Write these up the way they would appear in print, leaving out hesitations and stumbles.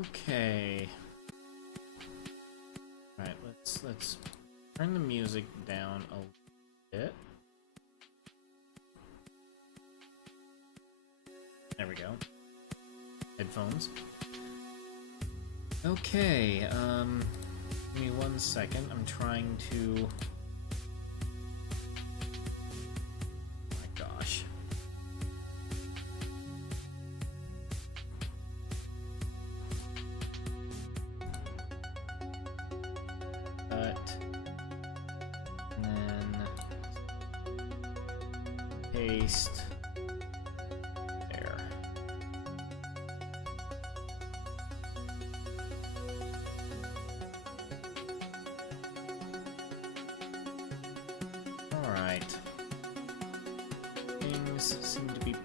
Okay. Alright, let's turn the music down a bit. There we go. Headphones. Okay, give me 1 second. I'm trying to... Oh my gosh. Cut. And then... paste. Seem to be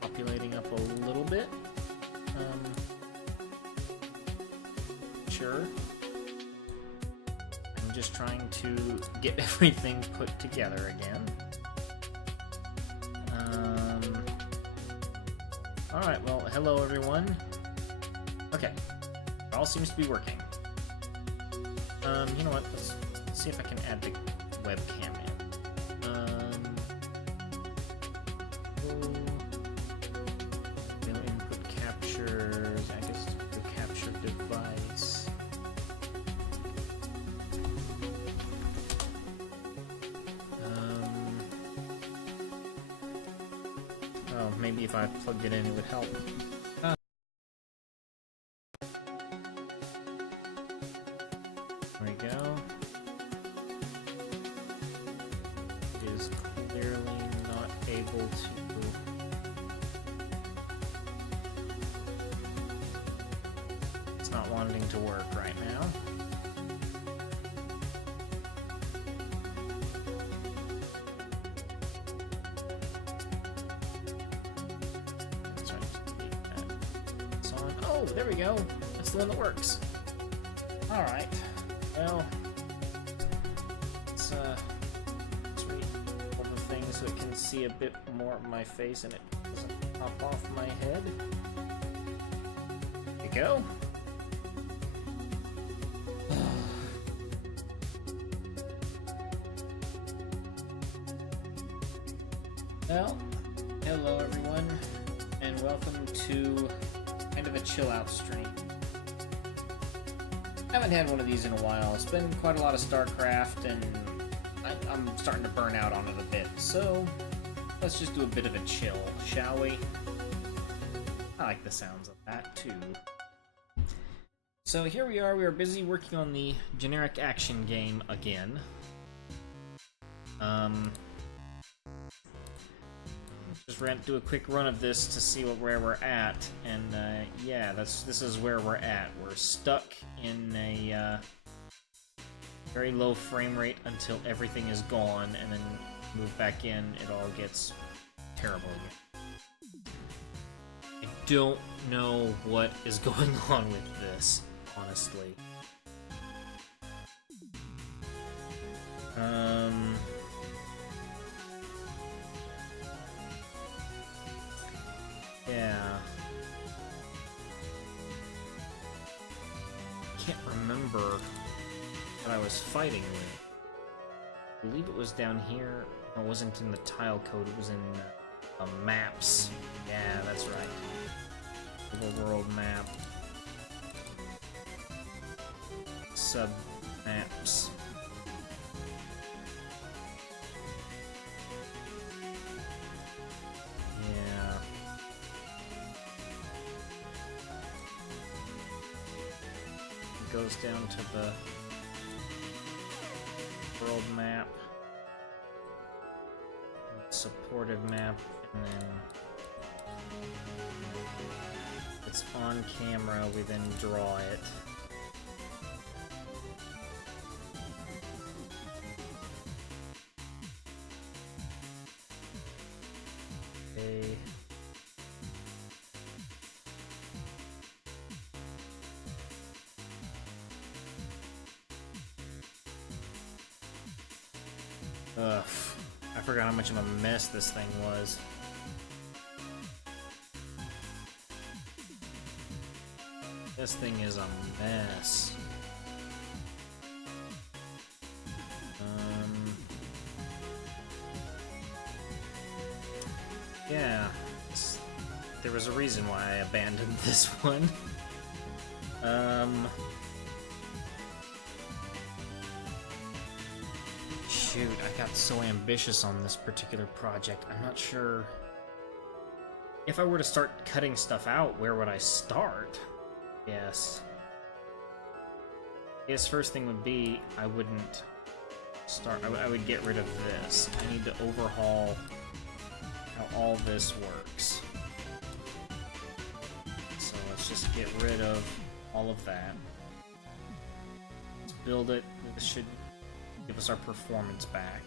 populating up a little bit. Sure. I'm just trying to get everything put together again. Alright, well, hello everyone. Okay. It all seems to be working. You know what? Let's see if I can add the webcam in. Input captures, I guess the capture device. Oh, maybe if I plugged it in, it would help. There we go. It is clearly not able to. Not wanting to work right now. Let's try to keep that. It's on. Oh, there we go. That's the one that works. Alright. Well, let's read all the things so it can see a bit more of my face and it doesn't pop off my head. There you go. Well, hello everyone, and welcome to kind of a chill out stream. I haven't had one of these in a while. It's been quite a lot of StarCraft, and I'm starting to burn out on it a bit, so let's just do a bit of a chill, shall we? I like the sounds of that, too. So here we are busy working on the generic action game again. Just do a quick run of this to see where we're at, and yeah, this is where we're at. We're stuck in a very low frame rate until everything is gone, and then move back in, it all gets terrible again. I don't know what is going on with this, honestly. Yeah. Can't remember what I was fighting with. I believe it was down here. It wasn't in the tile code, it was in maps. Yeah, that's right. The world map. Sub maps. Yeah. It goes down to the world map, supportive map, and then it's on camera, we then draw it. Okay. Ugh, I forgot how much of a mess this thing was. This thing is a mess. Yeah, there was a reason why I abandoned this one. Shoot, I got so ambitious on this particular project. I'm not sure if I were to start cutting stuff out, where would I start? Yes. I guess first thing would be I wouldn't start. I would get rid of this. I need to overhaul how all this works. So let's just get rid of all of that. Let's build it. This should give us our performance back.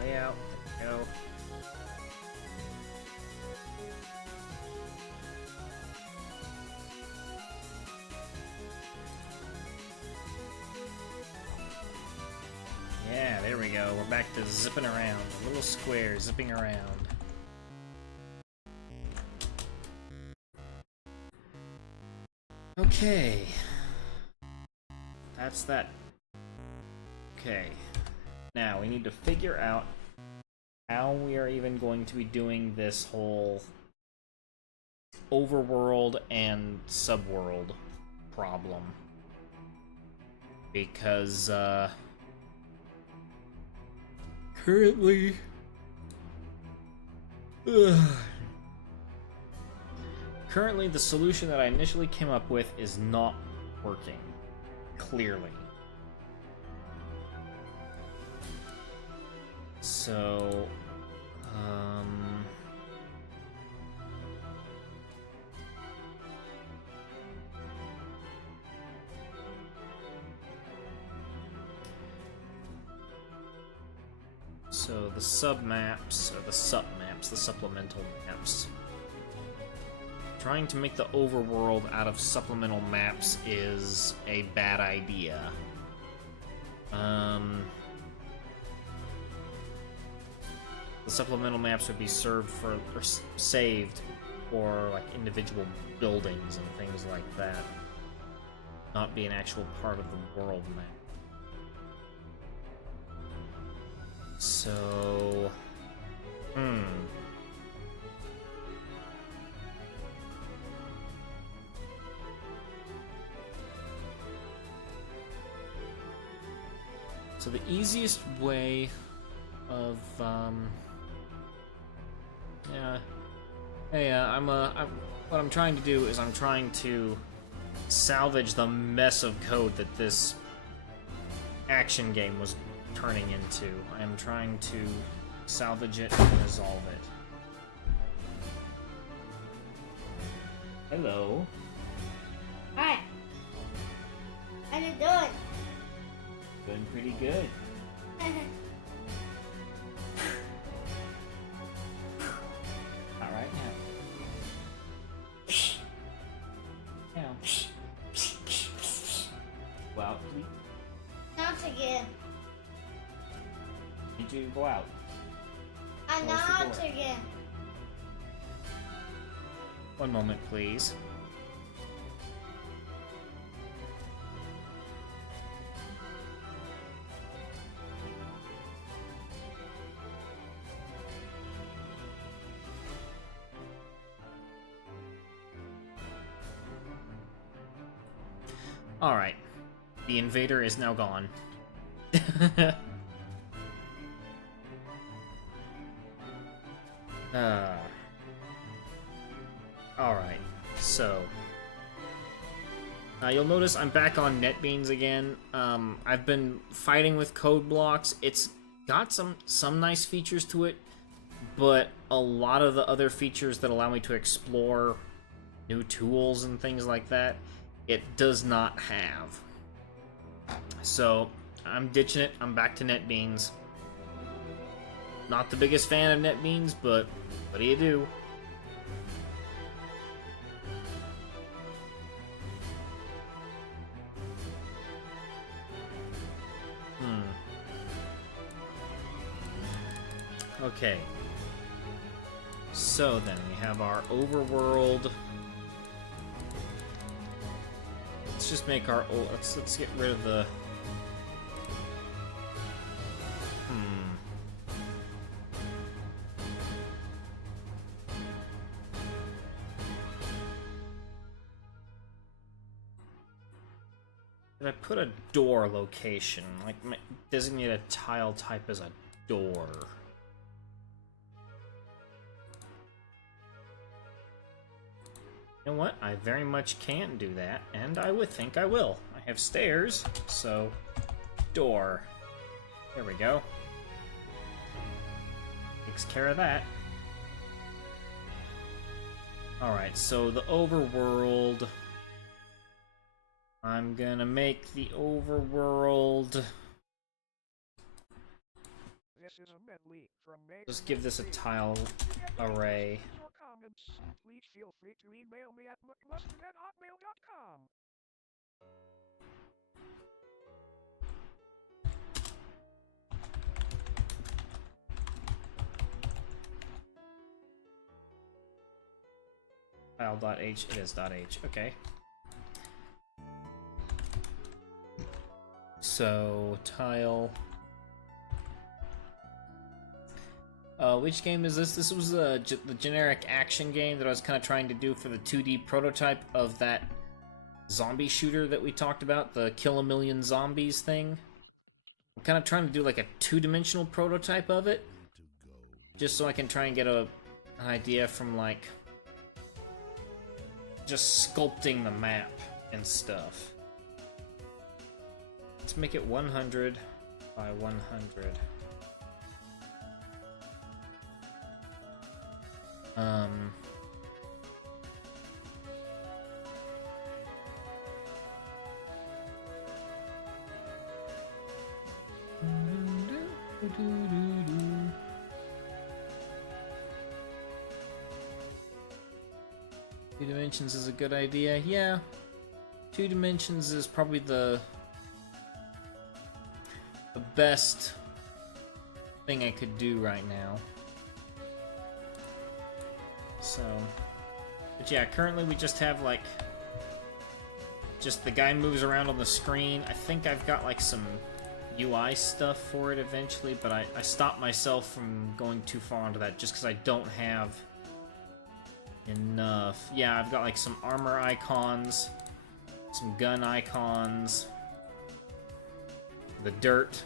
Layout. There we go. Yeah, there we go. We're back to zipping around. A little square zipping around. Okay. That's that. Okay. Now, we need to figure out how we are even going to be doing this whole overworld and subworld problem. Because, currently... Currently, the solution that I initially came up with is not working. Clearly. So... So the sub-maps, or the sub-maps, the supplemental maps. Trying to make the overworld out of supplemental maps is a bad idea. The supplemental maps would be served for, or saved for, like, individual buildings and things like that. Not be an actual part of the world map. So... So the easiest way of, yeah... Hey, what I'm trying to do is I'm trying to salvage the mess of code that this action game was turning into. I am trying to salvage it and resolve it. Hello. Hi. How you doing? Doing pretty good. Alright now. Now. Go out, please. Not again. Need you to go out. I'm Close the not door. again. One moment, please. Alright. The invader is now gone. Alright, so... you'll notice I'm back on NetBeans again. I've been fighting with code blocks. It's got some nice features to it, but a lot of the other features that allow me to explore new tools and things like that, it does not have. So, I'm ditching it. I'm back to NetBeans. Not the biggest fan of NetBeans, but what do you do? Okay. So then we have our overworld. Let's just make our let's get rid of the Did I put a door location? Like, designate a tile type as a door. You know what? I very much can do that, and I would think I will. I have stairs, so door. There we go. Takes care of that. Alright, so the overworld. I'm gonna make the overworld. Just give this a tile array. Please feel free to email me at mcmustard@hotmail.com. Tile.h, it is .h, okay. So, tile. Which game is this? This was the generic action game that I was kind of trying to do for the 2D prototype of that zombie shooter that we talked about, the Kill a Million Zombies thing. I'm kind of trying to do like a 2-dimensional prototype of it, just so I can try and get an idea from like just sculpting the map and stuff. Let's make it 100 by 100. Two dimensions is a good idea. Yeah, 2 dimensions is probably the best thing I could do right now. So, but yeah, currently we just have like, just the guy moves around on the screen. I think I've got like some UI stuff for it eventually, but I stopped myself from going too far into that just because I don't have enough. Yeah, I've got like some armor icons, some gun icons, the dirt.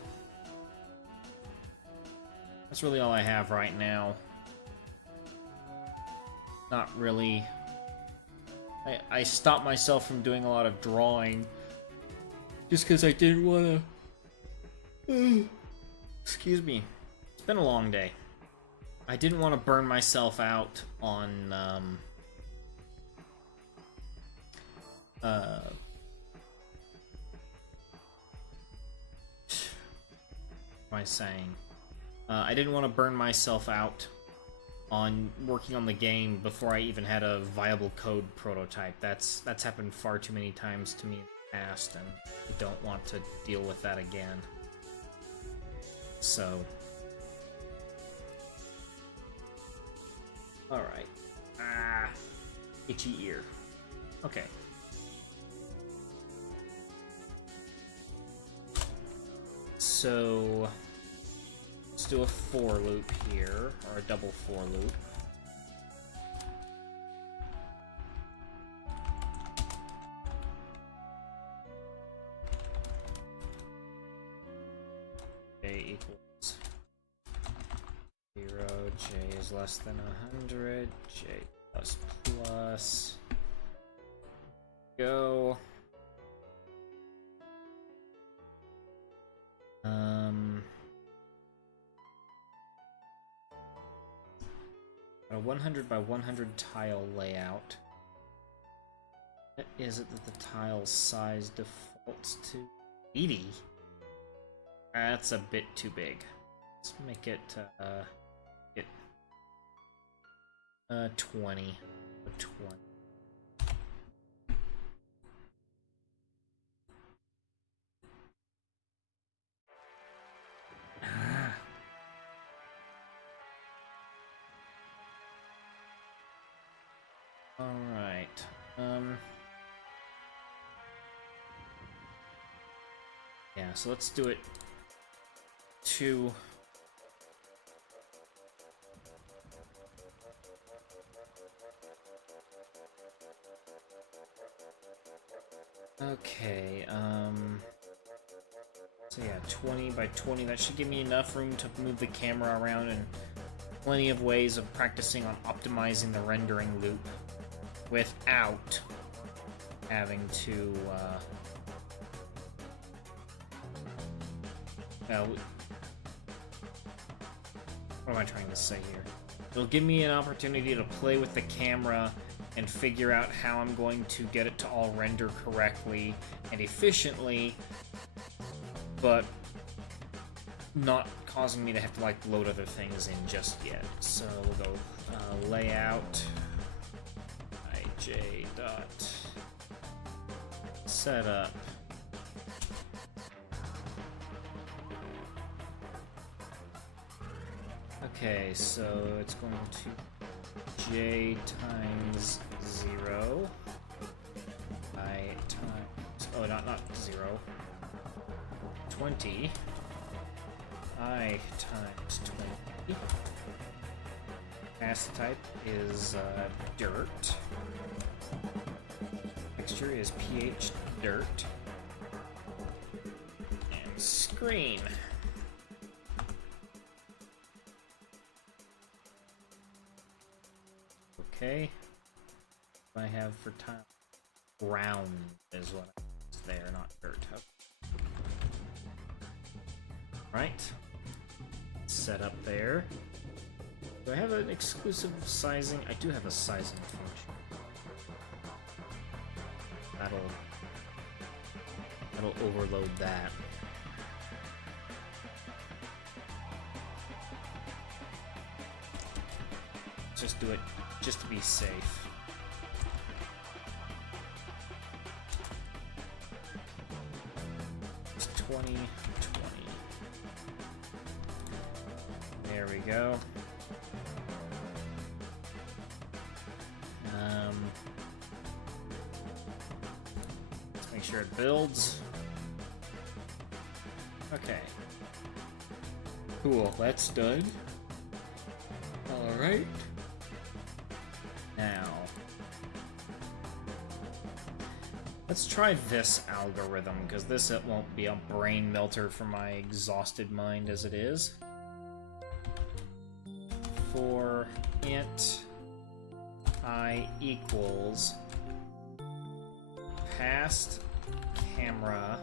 That's really all I have right now. Not really. I stopped myself from doing a lot of drawing just because I didn't want to. Excuse me. It's been a long day. I didn't want to burn myself out on what am I saying? I didn't want to burn myself out on working on the game before I even had a viable code prototype. That's happened far too many times to me in the past, and I don't want to deal with that again. So, alright. Itchy ear. Okay. So, let's do a for loop here, or a double for loop. J equals 0, J is less than 100, J plus plus. Go. A 100 by 100 tile layout. What is it that the tile size defaults to? 80? That's a bit too big. Let's make it 20. 20. Alright. Yeah, so let's do it 2. Okay, so yeah, 20 by 20, that should give me enough room to move the camera around and plenty of ways of practicing on optimizing the rendering loop without having to, well, what am I trying to say here? It'll give me an opportunity to play with the camera and figure out how I'm going to get it to all render correctly and efficiently, but not causing me to have to like load other things in just yet. So we'll go layout ij dot setup. Okay, so it's going to j times 0, I times, oh, not 0, 20, I times 20, path type is dirt, texture is ph dirt, and screen. Okay, what I have for time, ground is what is there, not dirt. Right, set up there. Do I have an exclusive sizing? I do have a sizing function. That'll overload that. Just do it just to be safe. It's 20, 20. There we go. Let's make sure it builds. Okay. Cool, that's done. Alright. Now, let's try this algorithm, because this it won't be a brain melter for my exhausted mind as it is. For int I equals past camera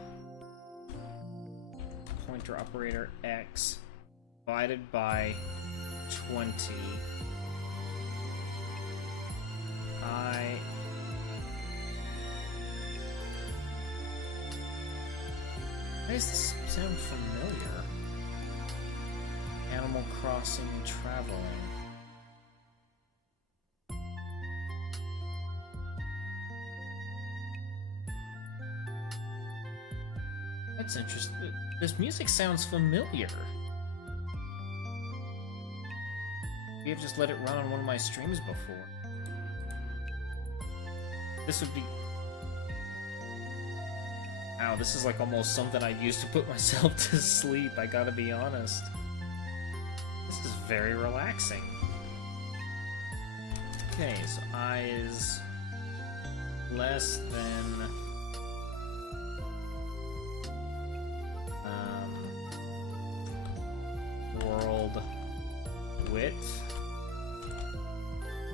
pointer operator x divided by 20. Why does this sound familiar? Animal Crossing traveling. That's interesting. This music sounds familiar. Maybe I've just let it run on one of my streams before. This would be... Wow, this is like almost something I'd use to put myself to sleep, I gotta be honest. This is very relaxing. Okay, so I is less than... world width.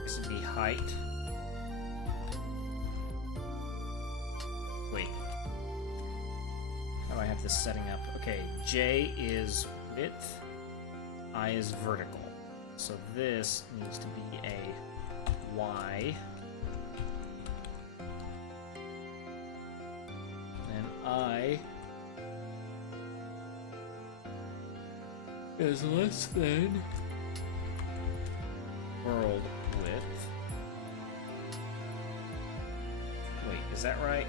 This would be height. Wait. How do I have this setting up? Okay, J is width, I is vertical. So this needs to be a Y. And I is less than world width. Wait, is that right?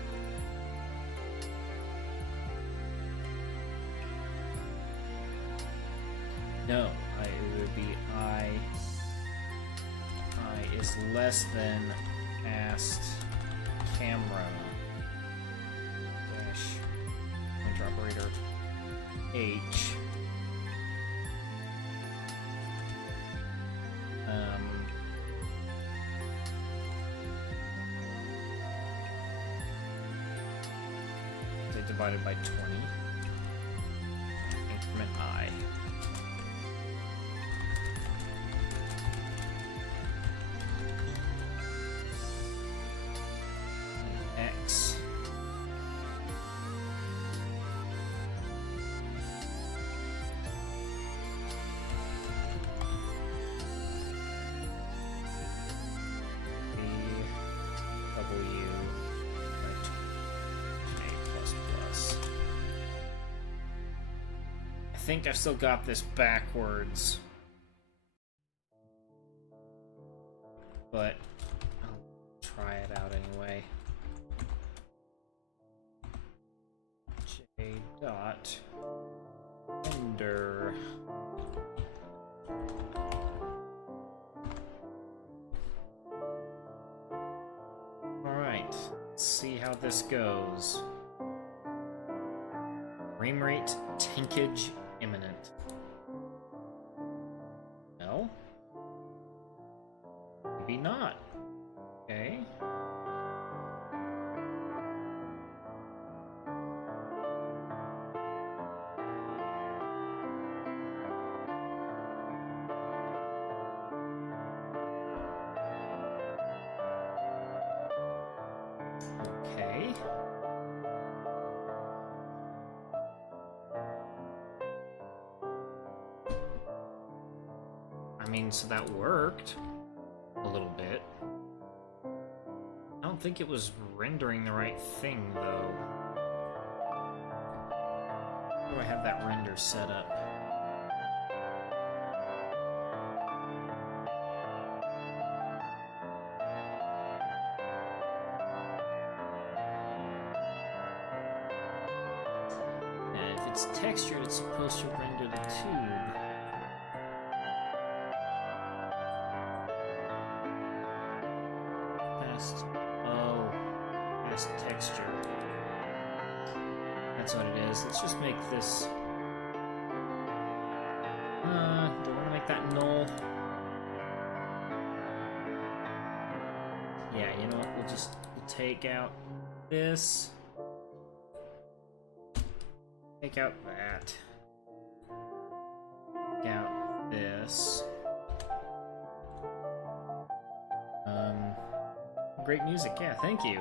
No, it would be I is less than past camera dash pointer operator H. Say divided by 20. Increment I. X. W by J plus plus. I think I've still got this backwards, but I'll try it out anyway. J dot render. Alright, let's see how this goes. Frame rate tankage imminent. No? Maybe not. Okay. Okay. I mean, so that worked a little bit. I don't think it was rendering the right thing, though. How do I have that render set up? And if it's textured, it's supposed to render the tube. Past texture. That's what it is. Let's just make this. Do I want to make that null? Yeah, you know what? We'll take out this. Take out that. Take out this. Great music, yeah, thank you.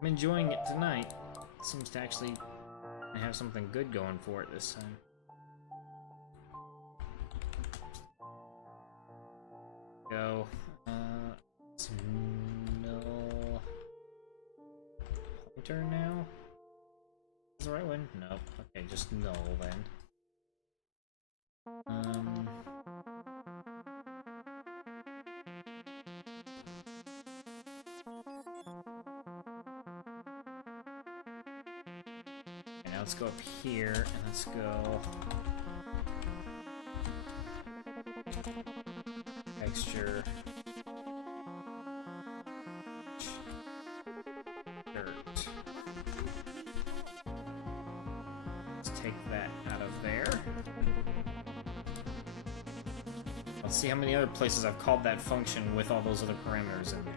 I'm enjoying it tonight. It seems to actually have something good going for it this time. Go. It's null pointer now? Is the right one? No. Okay, just null then. Let's go up here and let's go texture dirt. Let's take that out of there. Let's see how many other places I've called that function with all those other parameters in there.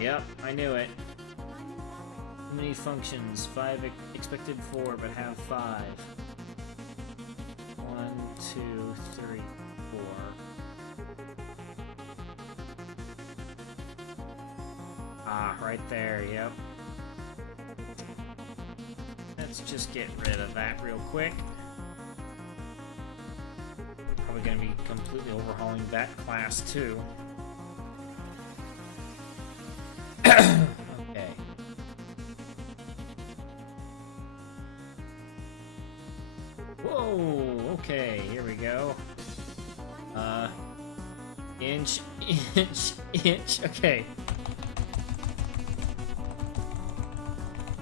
Yep, I knew it. Many functions, 5 expected 4, but have 5. 1, 2, 3, 4. Ah, right there, yep. Let's just get rid of that real quick. Probably gonna be completely overhauling that class too. Okay, here we go. Inch, inch, okay.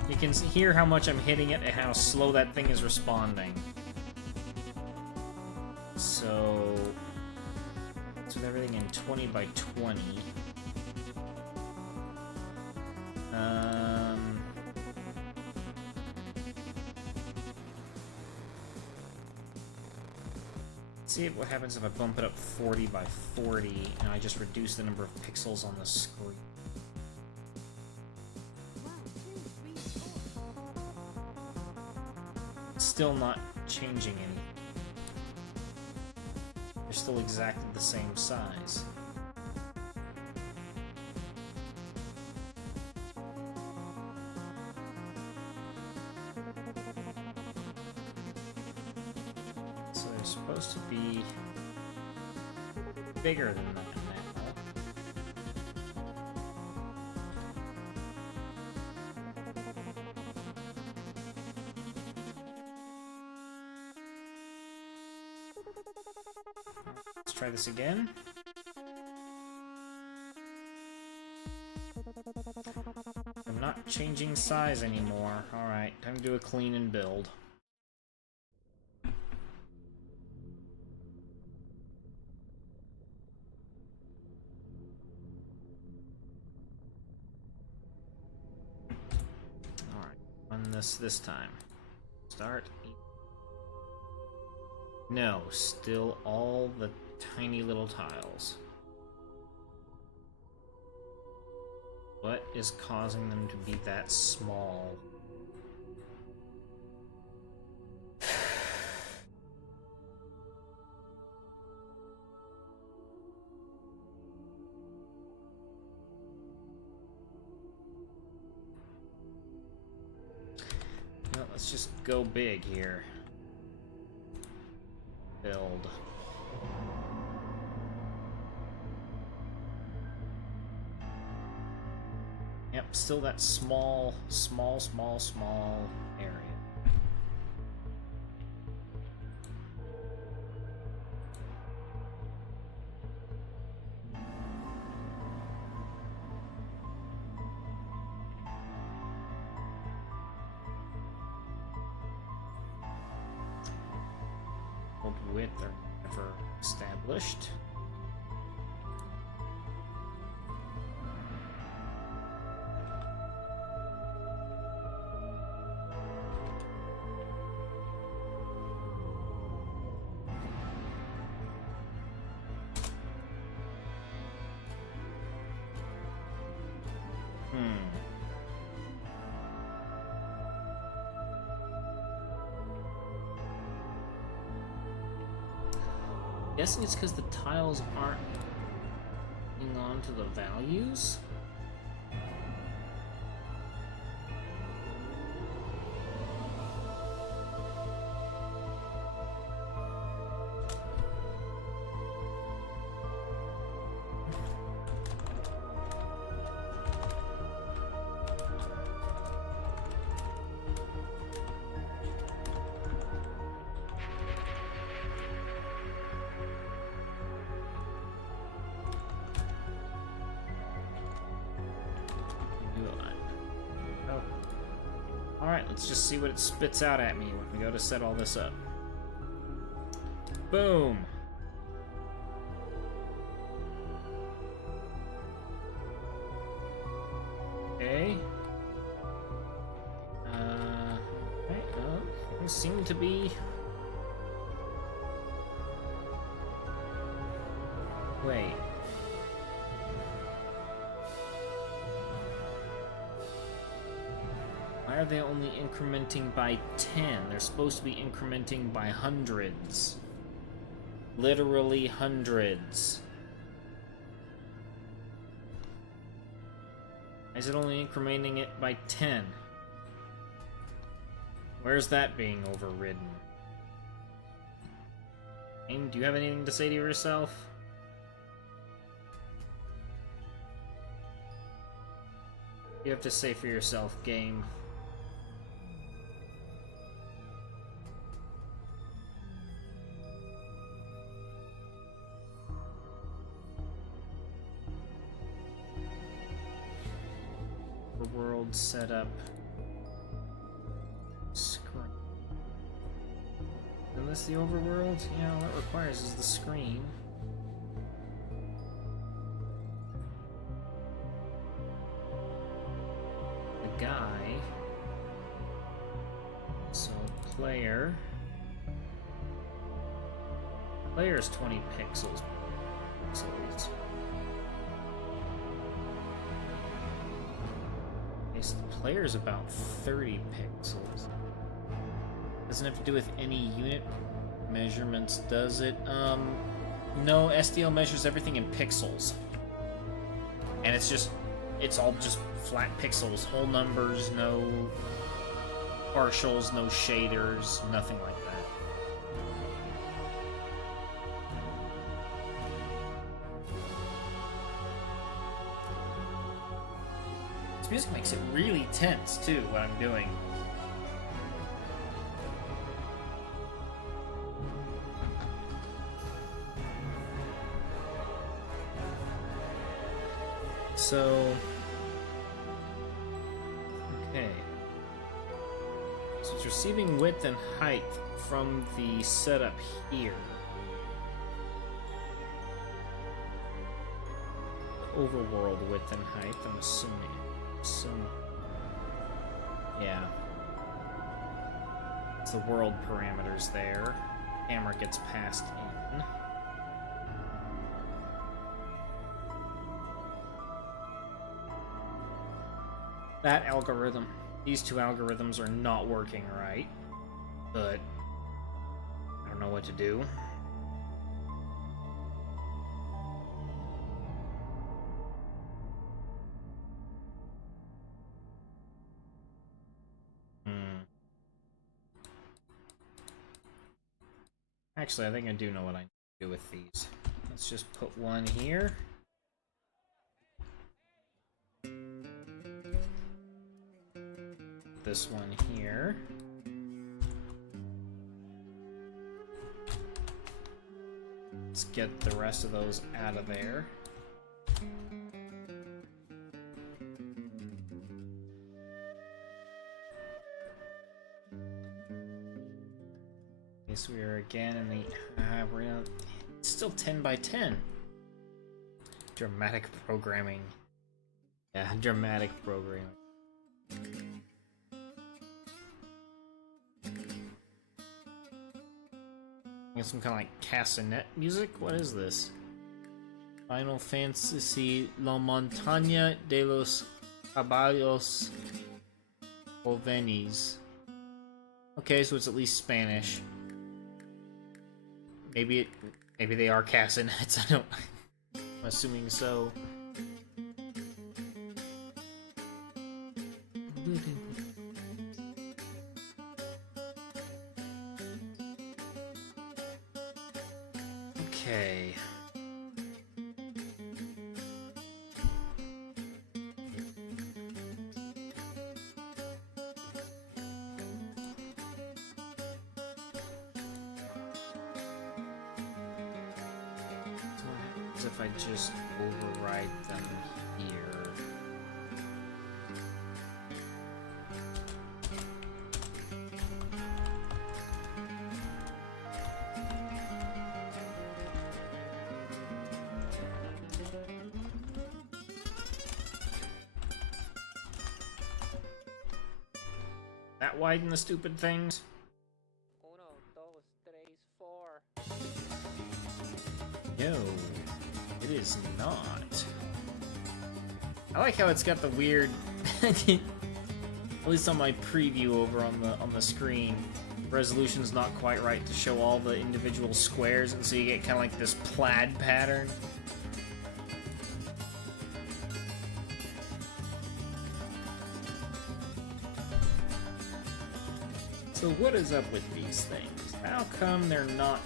You can hear how much I'm hitting it and how slow that thing is responding. So, with everything in 20 by 20. See what happens if I bump it up 40 by 40 and I just reduce the number of pixels on the screen. It's still not changing anything. They're still exactly the same size. So they're supposed to be bigger than that now. Let's try this again. I'm not changing size anymore. Alright, time to do a clean and build. Alright, run this time. Start. No, still all the tiny little tiles. What is causing them to be that small? Well, let's just go big here. Build. Yep, still that small area. Old width are never established. Guessing it's because the tiles aren't hanging on to the values. Alright, let's just see what it spits out at me when we go to set all this up. Boom! Okay. Okay, things seem to be... Wait. Why are they only incrementing by 10? They're supposed to be incrementing by hundreds. Literally hundreds. Why is it only incrementing it by 10? Where's that being overridden? Game, do you have anything to say to yourself? You have to say for yourself, game. World setup. Screen. Unless the overworld? Yeah, all it requires is the screen. The guy. So player. Player's 20 pixels. Pixels. Okay, so the player's about 30 pixels. Doesn't have to do with any unit measurements, does it? No, SDL measures everything in pixels. And it's all just flat pixels, whole numbers, no partials, no shaders, nothing like that. This music makes it really tense, too, what I'm doing. So, okay. So it's receiving width and height from the setup here. Overworld width and height, I'm assuming. Yeah. It's the world parameters there. Camera gets passed in. That algorithm. These two algorithms are not working right, but I don't know what to do. Actually, I think I do know what I need to do with these. Let's just put one here. This one here. Let's get the rest of those out of there. Guess we are again in the we're gonna, it's still 10 by 10. Dramatic programming. Yeah, dramatic programming. Some kind of like castanet music? What is this? Final Fantasy La Montaña de los Caballos Jóvenes. Okay, so it's at least Spanish. Maybe they are castanets. I don't. I'm assuming so. Okay. So what happens if I just override them here? That widen the stupid things? Uno, dos, tres, four. No, it is not. I like how it's got the weird, at least on my preview over on the screen, resolution's not quite right to show all the individual squares, and so you get kind of like this plaid pattern. So what is up with these things? How come they're not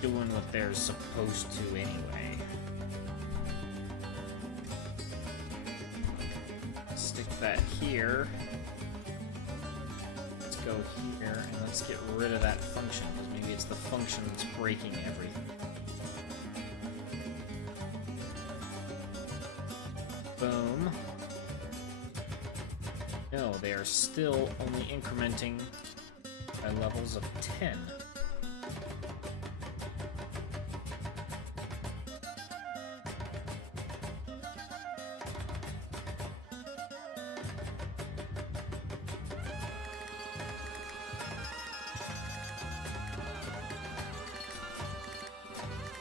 doing what they're supposed to anyway? Stick that here. Let's go here, and let's get rid of that function, because maybe it's the function that's breaking everything. Boom. No, they are still only incrementing by levels of 10.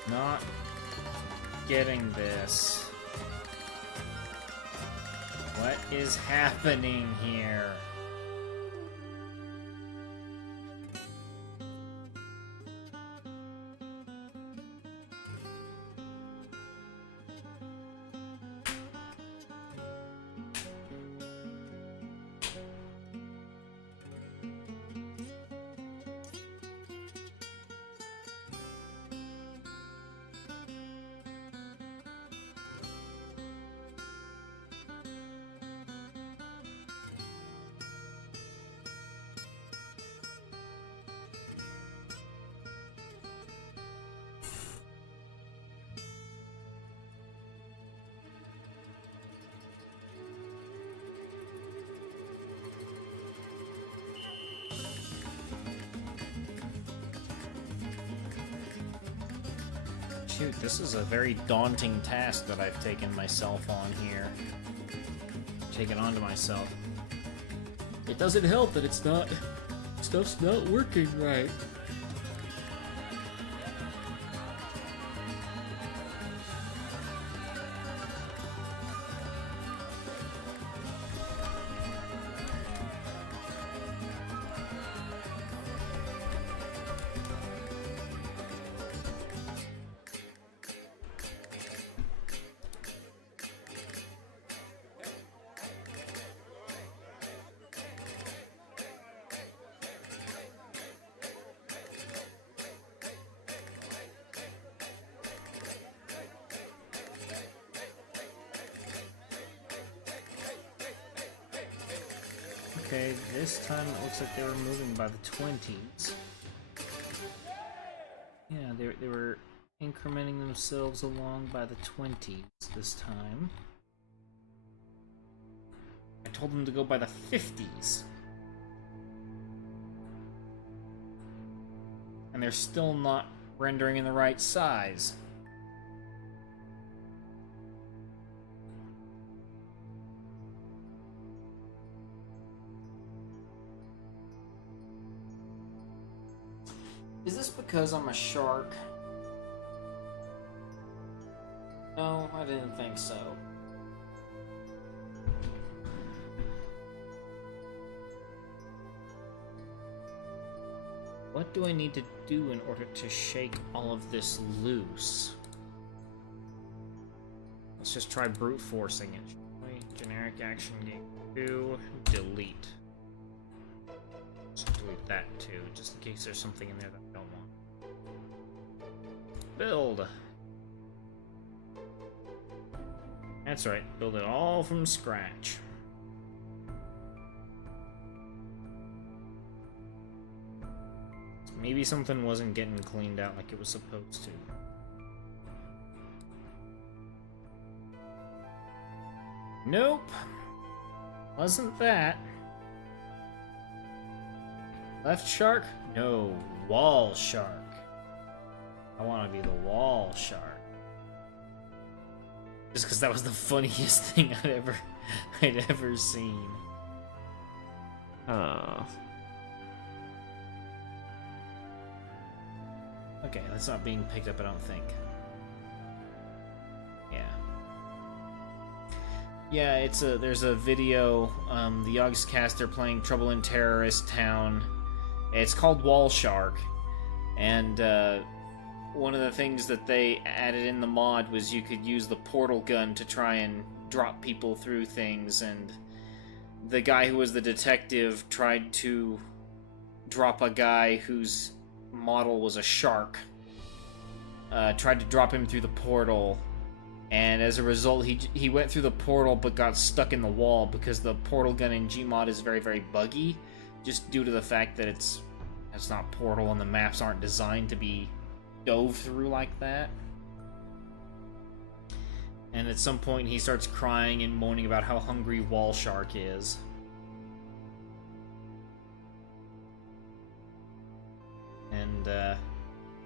Not getting this. What is happening here? Shoot, this is a very daunting task that I've taken myself on here. Taken onto myself. It doesn't help that stuff's not working right. Okay, this time it looks like they were moving by the 20s. Yeah, they were incrementing themselves along by the 20s this time. I told them to go by the 50s. And they're still not rendering in the right size. Is this because I'm a shark? No, I didn't think so. What do I need to do in order to shake all of this loose? Let's just try brute forcing it. Generic action game 2, delete. Just delete that too, just in case there's something in there that I don't want. Build! That's right, build it all from scratch. Maybe something wasn't getting cleaned out like it was supposed to. Nope! Wasn't that. Left shark? No, wall shark. I want to be the wall shark. Just because that was the funniest thing I'd ever seen. Okay, that's not being picked up, I don't think. Yeah. Yeah, there's a video, the Yogg's caster playing Trouble in Terrorist Town. It's called Wall Shark, and one of the things that they added in the mod was you could use the portal gun to try and drop people through things, and the guy who was the detective tried to drop a guy whose model was a shark, tried to drop him through the portal, and as a result he went through the portal but got stuck in the wall because the portal gun in Gmod is very, very buggy, just due to the fact that it's not Portal and the maps aren't designed to be dove through like that. And at some point he starts crying and moaning about how hungry Wall Shark is. And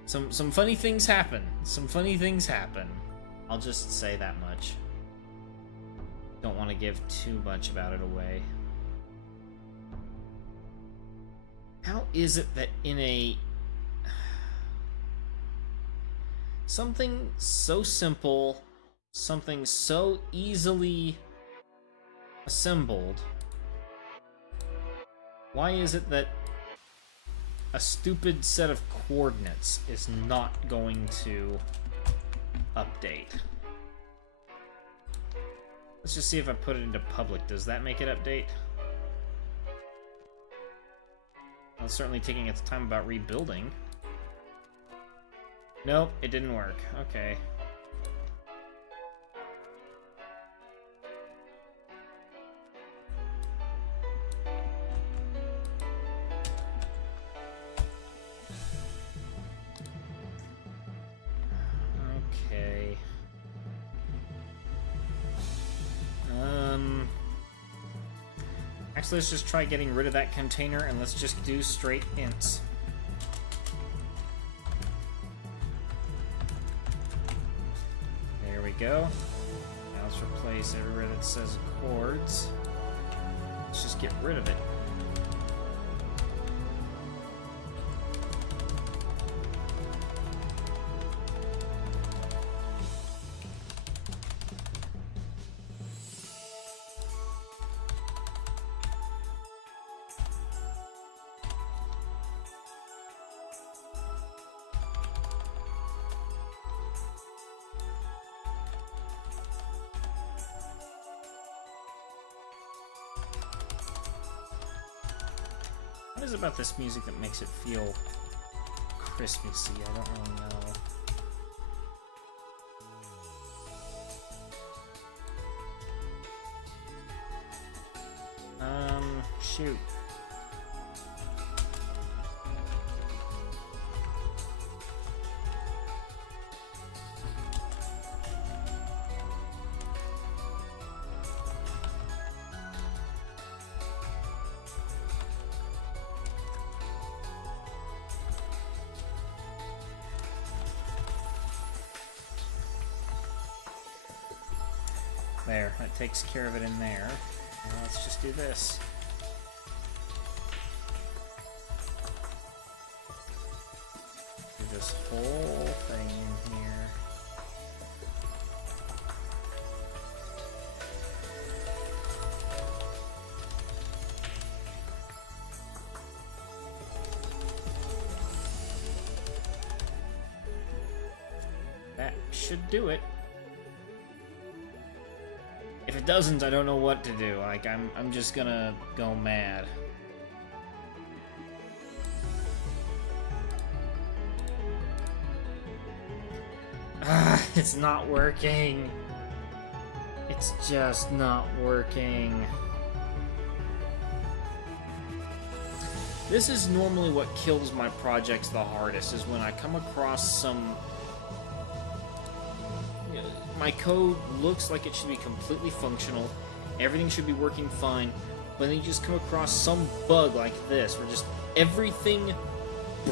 some funny things happen. Some funny things happen. I'll just say that much. Don't want to give too much about it away. How is it that in a... Something so simple, something so easily assembled. Why is it that a stupid set of coordinates is not going to update? Let's just see if I put it into public. Does that make it update? Well, it's certainly taking its time about rebuilding. Nope, it didn't work. Okay. Okay. Actually, let's just try getting rid of that container and let's just do straight ints. There we go. Now let's replace everywhere that says chords. Let's just get rid of it. What is it about this music that makes it feel Christmassy? I don't really know. Shoot. There, that takes care of it in there. Now let's just do this. Do this whole thing in here. That should do it. If it doesn't, I don't know what to do. Like, I'm just gonna go mad. Ah, it's not working. It's just not working. This is normally what kills my projects the hardest, is when I come across some... My code looks like it should be completely functional, everything should be working fine, but then you just come across some bug like this, where just everything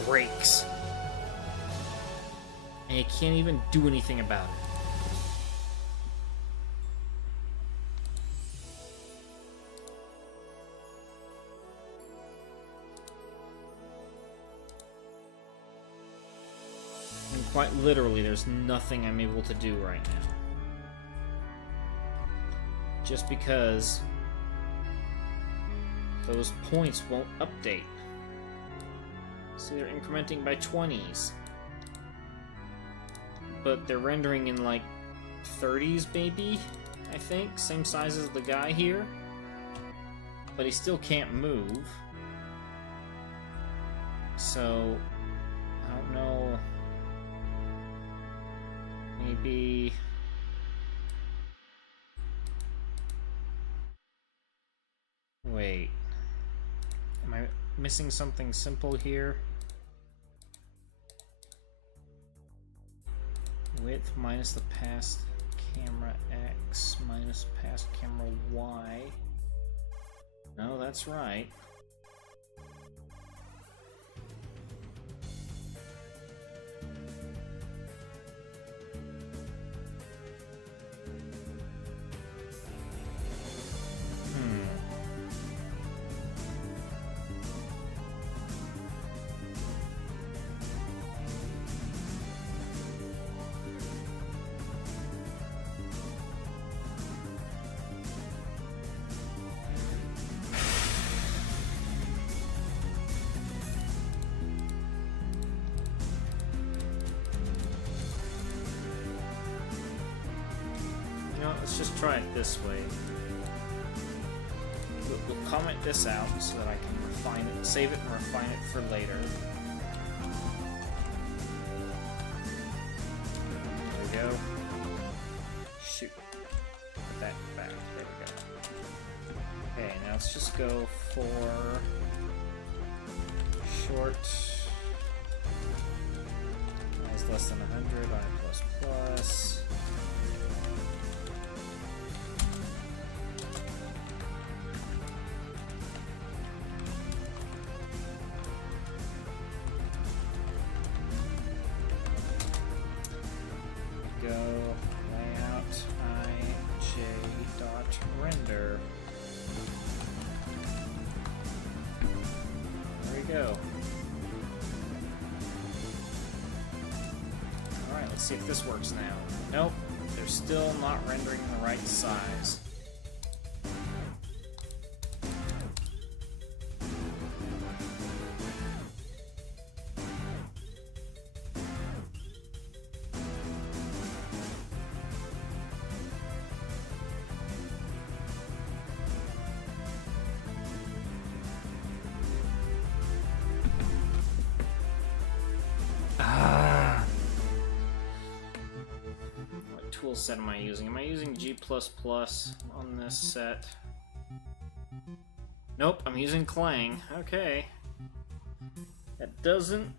breaks. And you can't even do anything about it. And quite literally, there's nothing I'm able to do right now. Just because those points won't update. See, they're incrementing by 20s. But they're rendering in like 30s, maybe? I think. Same size as the guy here. But he still can't move. So, I don't know. Maybe... Wait. Am I missing something simple here? Width minus the past camera X minus past camera Y. No, that's right. let's just try it this way. We'll comment this out so that I can refine it, save it and refine it for later. There we go. Shoot. Put that back. There we go. Okay, now let's just go for short. I is less than 100. I plus plus. Go layout I.J. dot render. There we go. Alright, let's see if this works now. Nope, they're still not rendering the right size. What tool set am I using? Am I using G++ on this set? Nope, I'm using Clang. Okay. That doesn't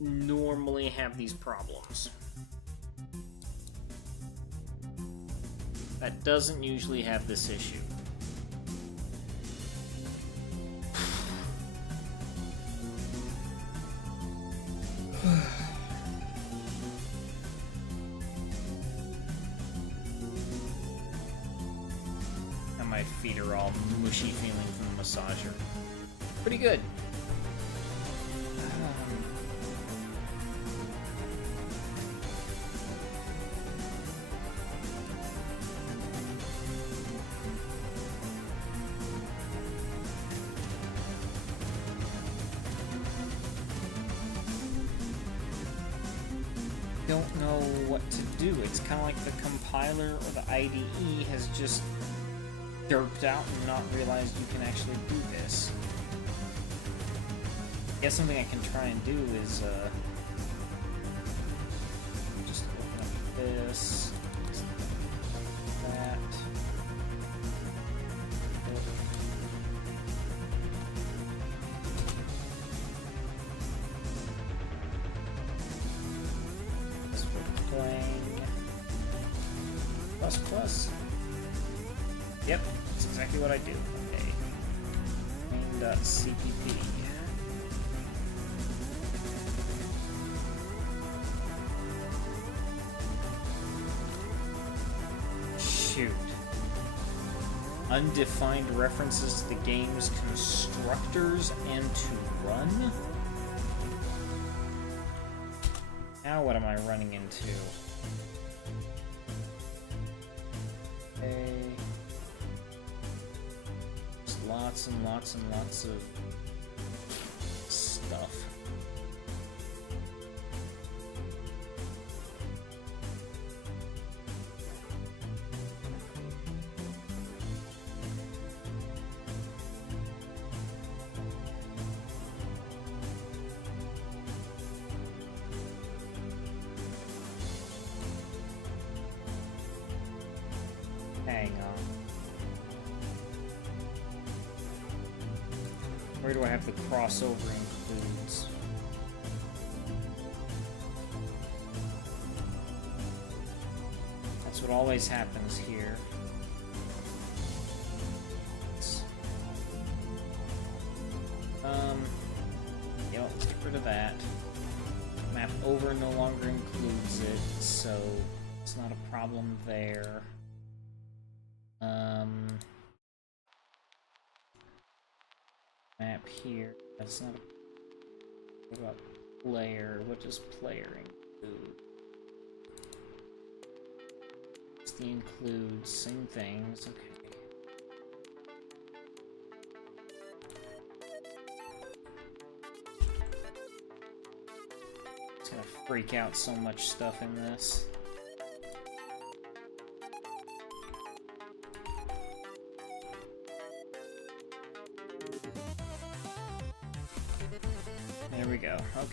normally have these problems. That doesn't usually have this issue. And my feet are all mushy feeling from the massager. Pretty good. Don't know what to do. It's kind of like the compiler or the IDE has just derped out and not realized you can actually do this. I guess something I can try and do is just open up this, that. Playing plus plus. Yep, that's exactly what I do. Okay. Main.cpp. Shoot. Undefined references to the game's constructors and to run? Now what am I running into? Okay. Just lots and lots and lots of stuff. Hang on. Where do I have the crossover includes? That's what always happens here. Yeah, let's get rid of that. Map over no longer includes it, so it's not a problem there. Map here. That's not a... What about player? What does player include? It's the includes, same things, okay. It's gonna freak out so much stuff in this.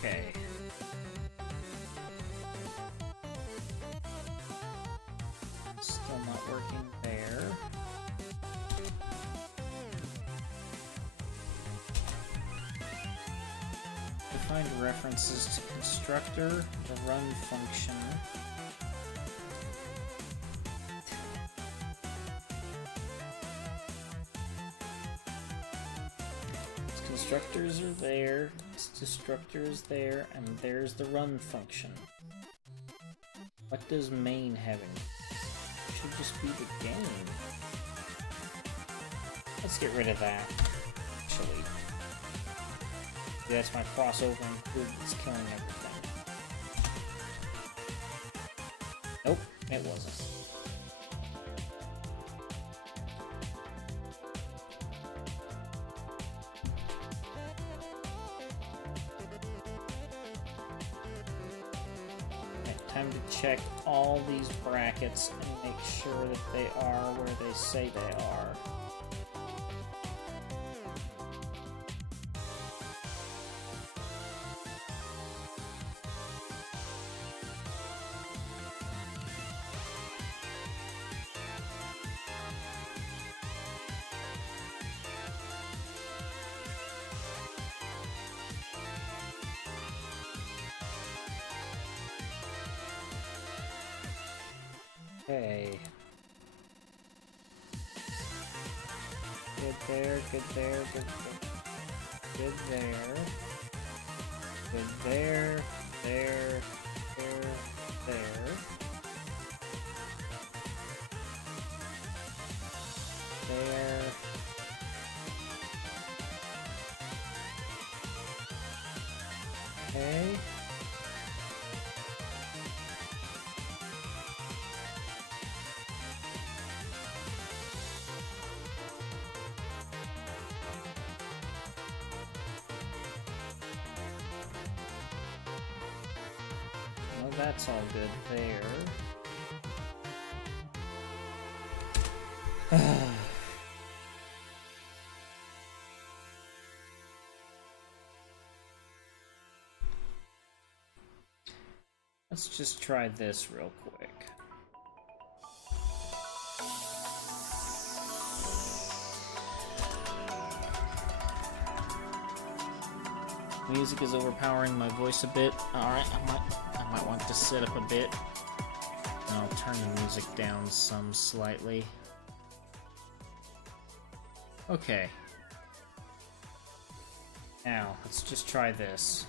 Okay. Still not working there. Define references to constructor, the run function. Constructors are there, destructor is there, and there's the run function. What does main have in it? Should just be the game. Let's get rid of that, actually. That's my crossover include that's killing everything. Nope, it wasn't. Time to check all these brackets and make sure that they are where they say they are. Okay. Good there, good there, good there. Good there. Good there, there, there. There. Okay. Well, that's all good there. Let's just try this real quick. Music is overpowering my voice a bit. Alright, I might want to sit up a bit. And I'll turn the music down some slightly. Okay. Now, let's just try this.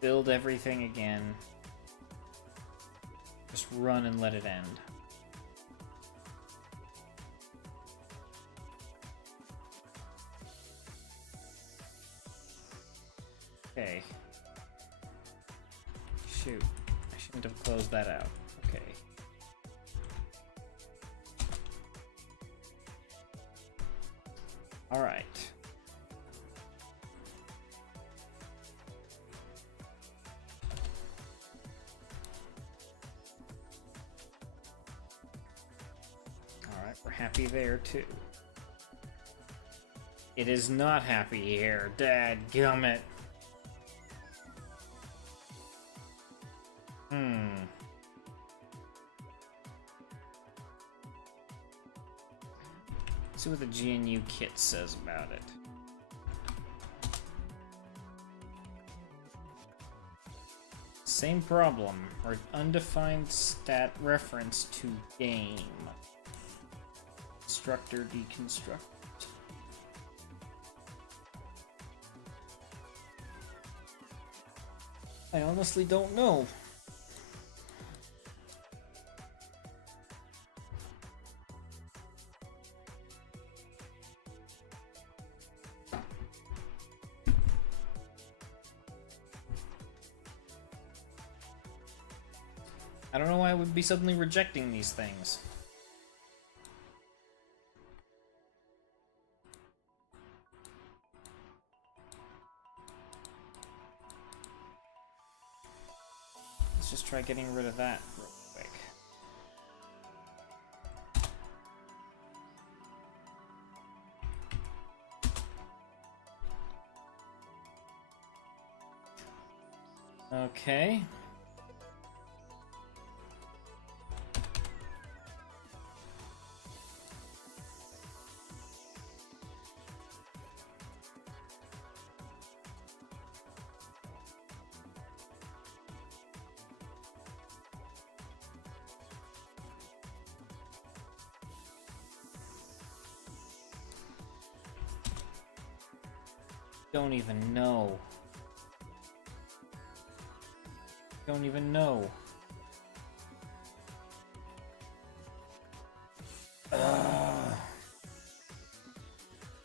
Build everything again. Just run and let it end. Okay. Shoot. I shouldn't have closed that out. Okay. Alright. Alright, we're happy there too. It is not happy here, dadgummit. See what the GNU kit says about it. Same problem, or undefined stat reference to game. Constructor deconstruct. I honestly don't know. I don't know why I would be suddenly rejecting these things. Let's just try getting rid of that real quick. Okay. Don't even know. Don't even know.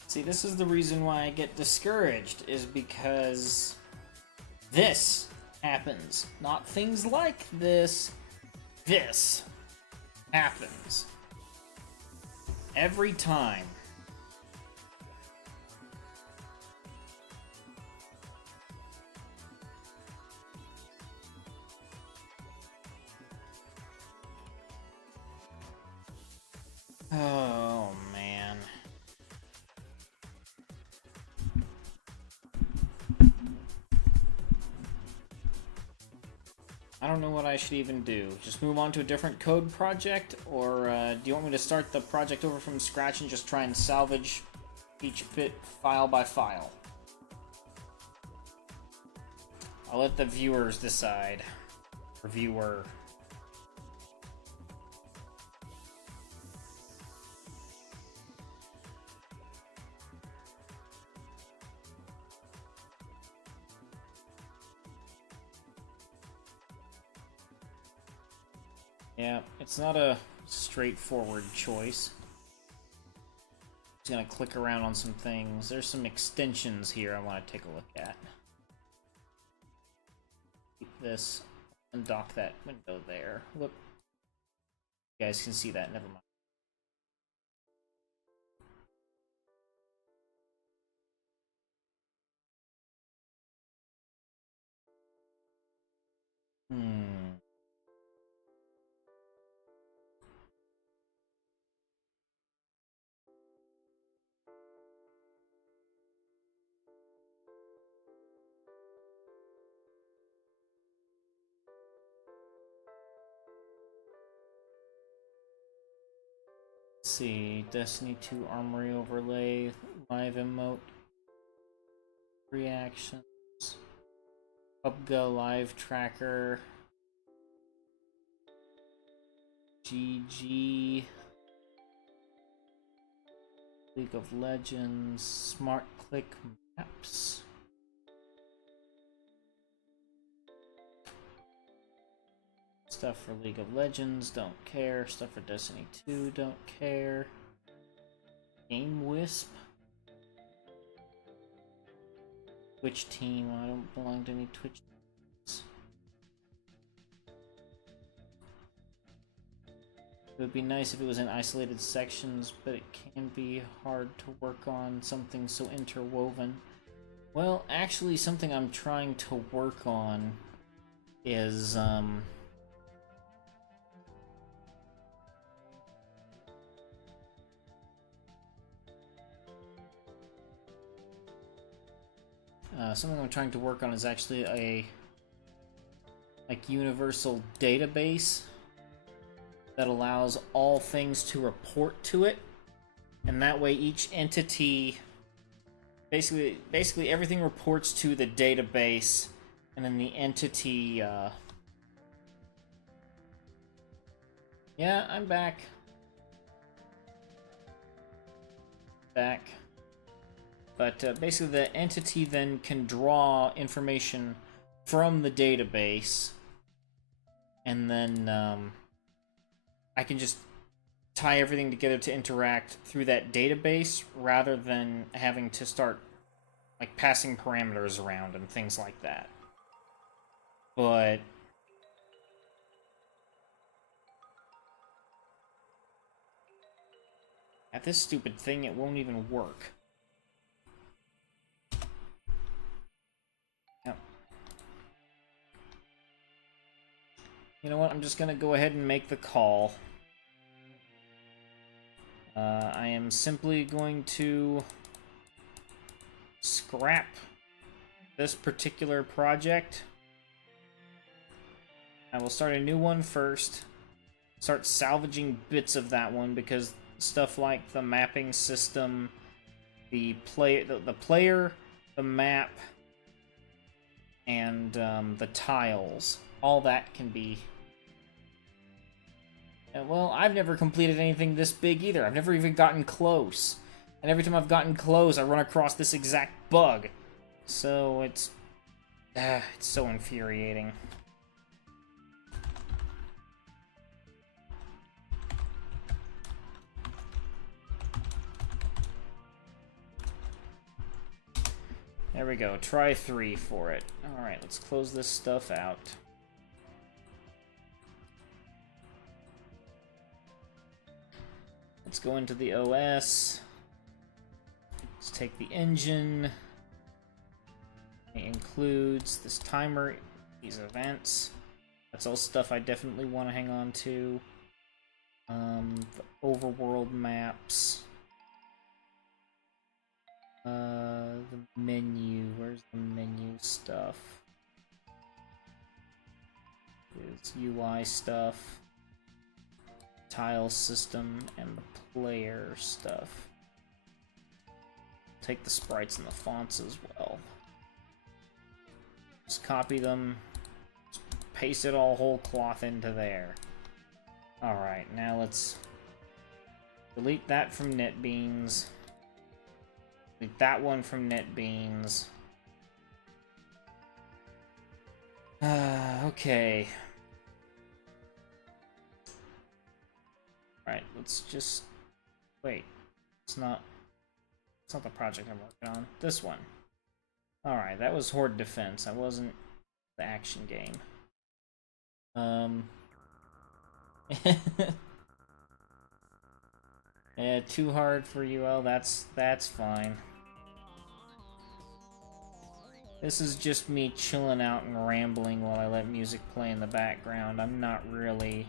See, this is the reason why I get discouraged, is because this happens. Not things like this. This happens. Every time. Oh, man. I don't know what I should even do. Just move on to a different code project? Or do you want me to start the project over from scratch and just try and salvage each bit file by file? I'll let the viewers decide. Or viewer. Yeah, it's not a straightforward choice. Just gonna click around on some things. There's some extensions here I want to take a look at. Keep this, undock that window there. Look, you guys can see that, never mind. Let's see, Destiny 2 Armory Overlay, Live Emote, Reactions, PUBG Live Tracker, G.A.G, League of Legends, Smart Click Maps. Stuff for League of Legends, don't care. Stuff for Destiny 2, don't care. Game Wisp. Twitch team, I don't belong to any Twitch teams. It would be nice if it was in isolated sections, but it can be hard to work on something so interwoven. Well, actually, something I'm trying to work on is, something I'm trying to work on is actually a universal database that allows all things to report to it, and that way each entity, basically everything reports to the database, and then the entity, yeah, I'm back. But basically the entity then can draw information from the database, and then I can just tie everything together to interact through that database rather than having to start like passing parameters around and things like that. But at this stupid thing, it won't even work. You know what? I'm just gonna go ahead and make the call. I am simply going to scrap this particular project I will start a new one first. Start salvaging bits of that one because stuff like the mapping system, the player, the map, and the tiles, all that can be. And, well, I've never completed anything this big either. I've never even gotten close. And every time I've gotten close, I run across this exact bug. So it's so infuriating. There we go. Try 3 for it. Alright, let's close this stuff out. Let's go into the OS. Let's take the engine. It includes this timer, these events. That's all stuff I definitely want to hang on to. The overworld maps. The menu. Where's the menu stuff? It's UI stuff. Tile system and the player stuff. Take the sprites and the fonts as well. Just copy them. Just paste it all whole cloth into there. Alright, now let's delete that from NetBeans. Delete that one from NetBeans. Okay. Right, let's just wait. It's not the project I'm working on. This one. Alright, that was Horde Defense. That wasn't the action game. Yeah, too hard for UL. That's fine. This is just me chilling out and rambling while I let music play in the background. I'm not really...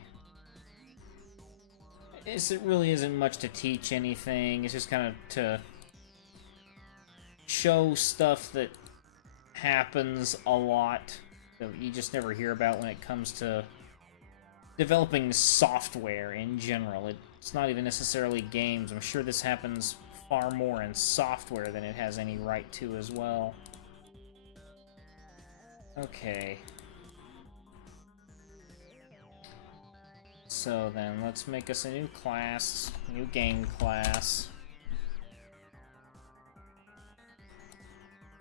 It really isn't much to teach anything. It's just kind of to show stuff that happens a lot that you just never hear about when it comes to developing software in general. It's not even necessarily games. I'm sure this happens far more in software than it has any right to as well. Okay. So then, let's make us a new class, new game class.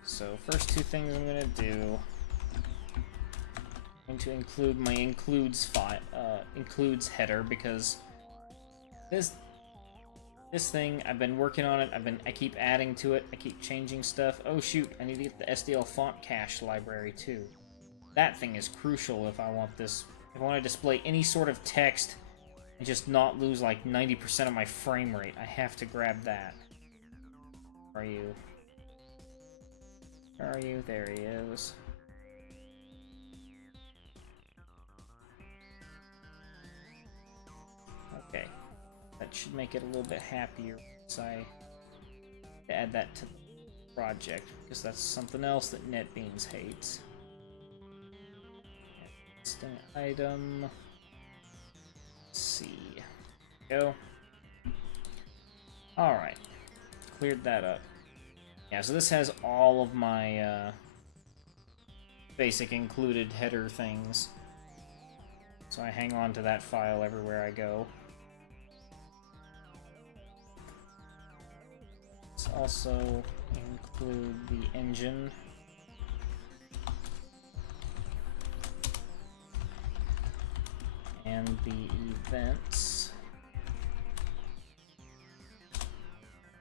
So first two things I'm gonna do, I'm going to include my includes header because this thing, I've been working on it. I keep adding to it. I keep changing stuff. Oh shoot, I need to get the SDL font cache library too. That thing is crucial if I want this. If I want to display any sort of text and just not lose like 90% of my frame rate, I have to grab that. Where are you? Where are you? There he is. Okay. That should make it a little bit happier once I add that to the project, because that's something else that NetBeans hates. Instant item. Let's see. Go. Alright. Cleared that up. Yeah, so this has all of my basic included header things. So I hang on to that file everywhere I go. Let's also include the engine. And the events.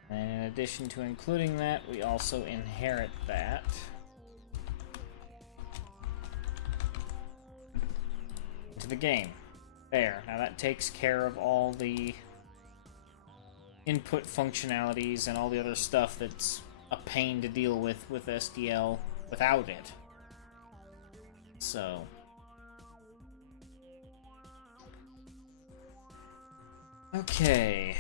And in addition to including that, we also inherit that. Into the game. There. Now that takes care of all the input functionalities and all the other stuff that's a pain to deal with SDL without it. So... Okay.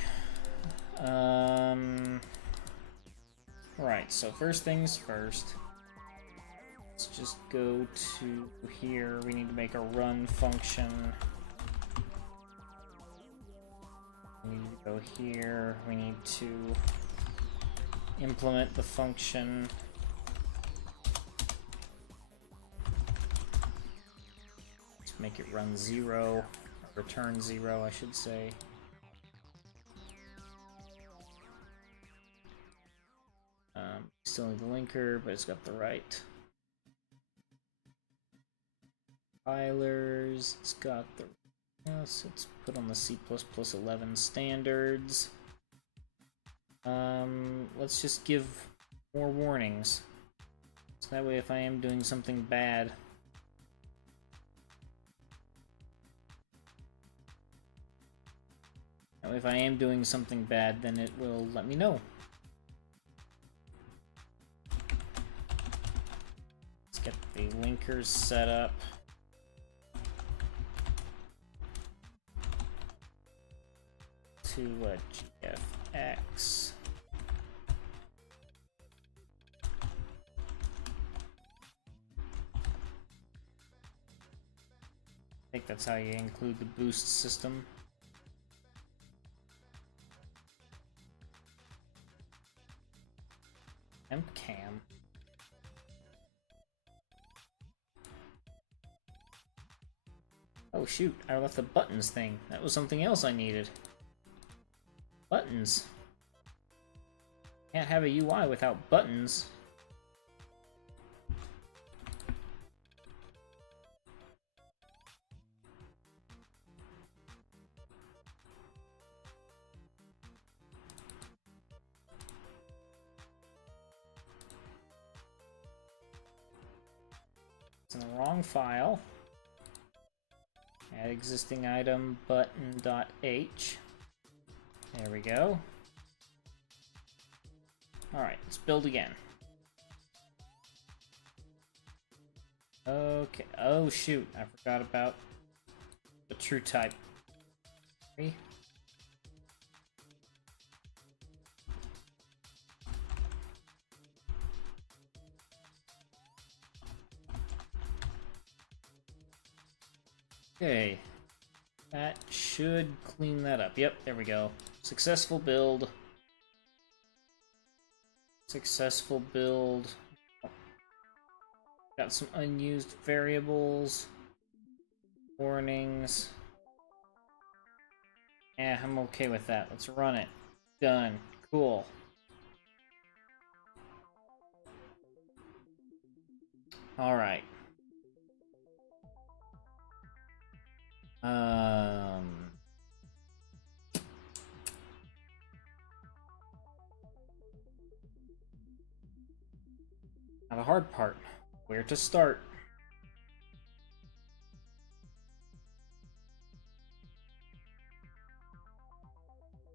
Right, so first things first. Let's just go to here. We need to make a run function. We need to go here. We need to implement the function. Let's make it run 0. Return 0, I should say. Still need the linker, but it's got the right compilers. It's got the yes. It's put on the C++11 standards. Let's just give more warnings, so that way if I am doing something bad, then it will let me know. Get the linkers set up. To GFX. I think that's how you include the boost system. Cam. Oh shoot, I left the buttons thing. That was something else I needed. Buttons. Can't have a UI without buttons. It's in the wrong file. Add existing item button.h. There we go. Alright, let's build again. Okay. Oh shoot, I forgot about the true type. Okay, that should clean that up. Yep, there we go. Successful build. Successful build. Got some unused variables. Warnings. Yeah, I'm okay with that. Let's run it. Done. Cool. Alright. Now the hard part. Where to start?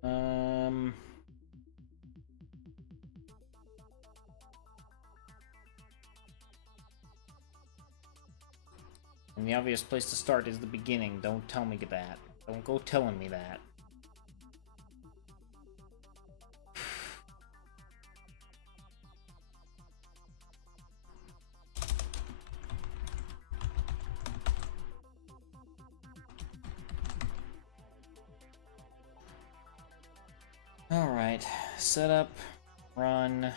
And the obvious place to start is the beginning. Don't tell me that. Don't go telling me that. Alright, setup, run,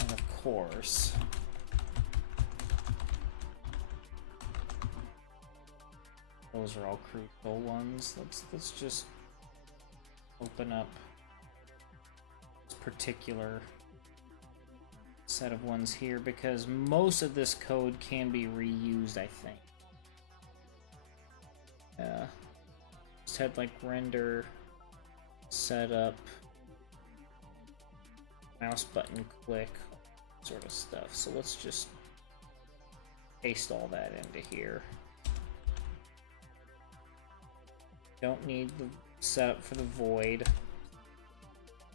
and of course, those are all crucial ones. Let's just open up this particular set of ones here, because most of this code can be reused, I think. Just had like render, setup, mouse button click, sort of stuff. So let's just paste all that into here. Don't need the setup for the void.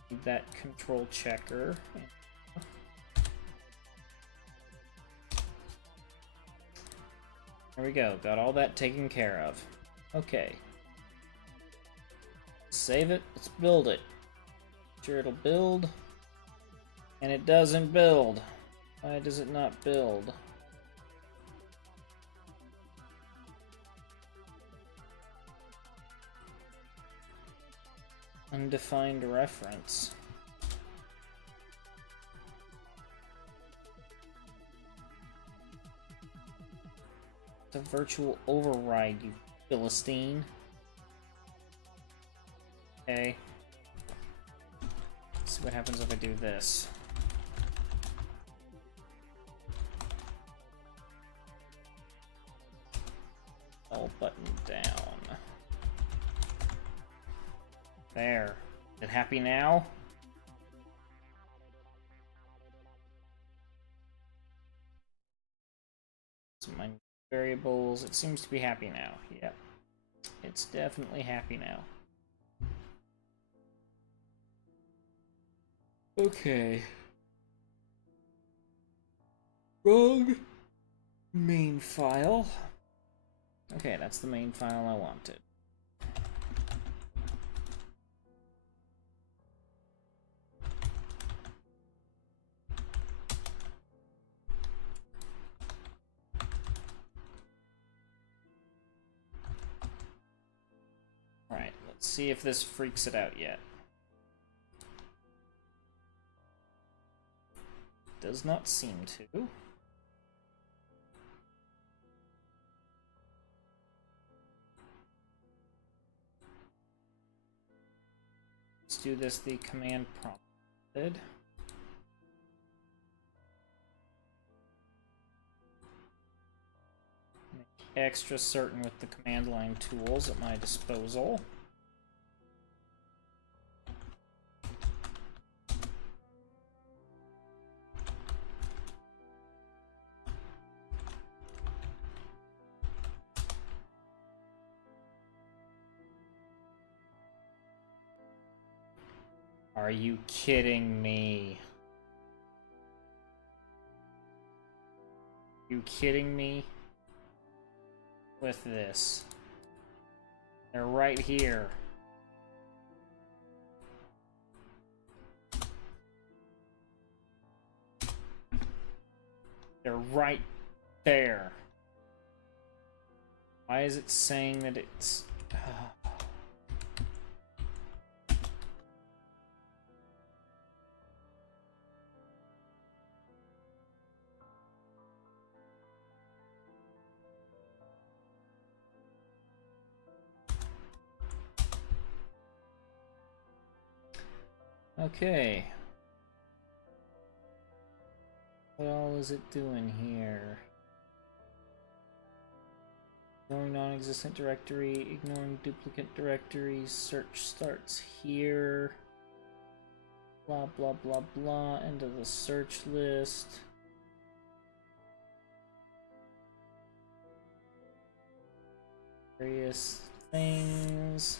Need that control checker. There we go, got all that taken care of. Okay. Save it, let's build it. Sure it'll build. And it doesn't build. Why does it not build? Undefined reference. It's a virtual override, you Philistine. Okay. Let's see what happens if I do this. All button down. There. Is it happy now? So my variables, it seems to be happy now. Yep. It's definitely happy now. Okay. Wrong main file. Okay, that's the main file I wanted. Alright, let's see if this freaks it out yet. Does not seem to. Let's do this the command prompt method. Make extra certain with the command line tools at my disposal. Are you kidding me? You kidding me with this? They're right here. They're right there. Why is it saying that it's... Okay. What all is it doing here? Ignoring non-existent directory, ignoring duplicate directories, search starts here. Blah blah blah blah, end of the search list. Various things.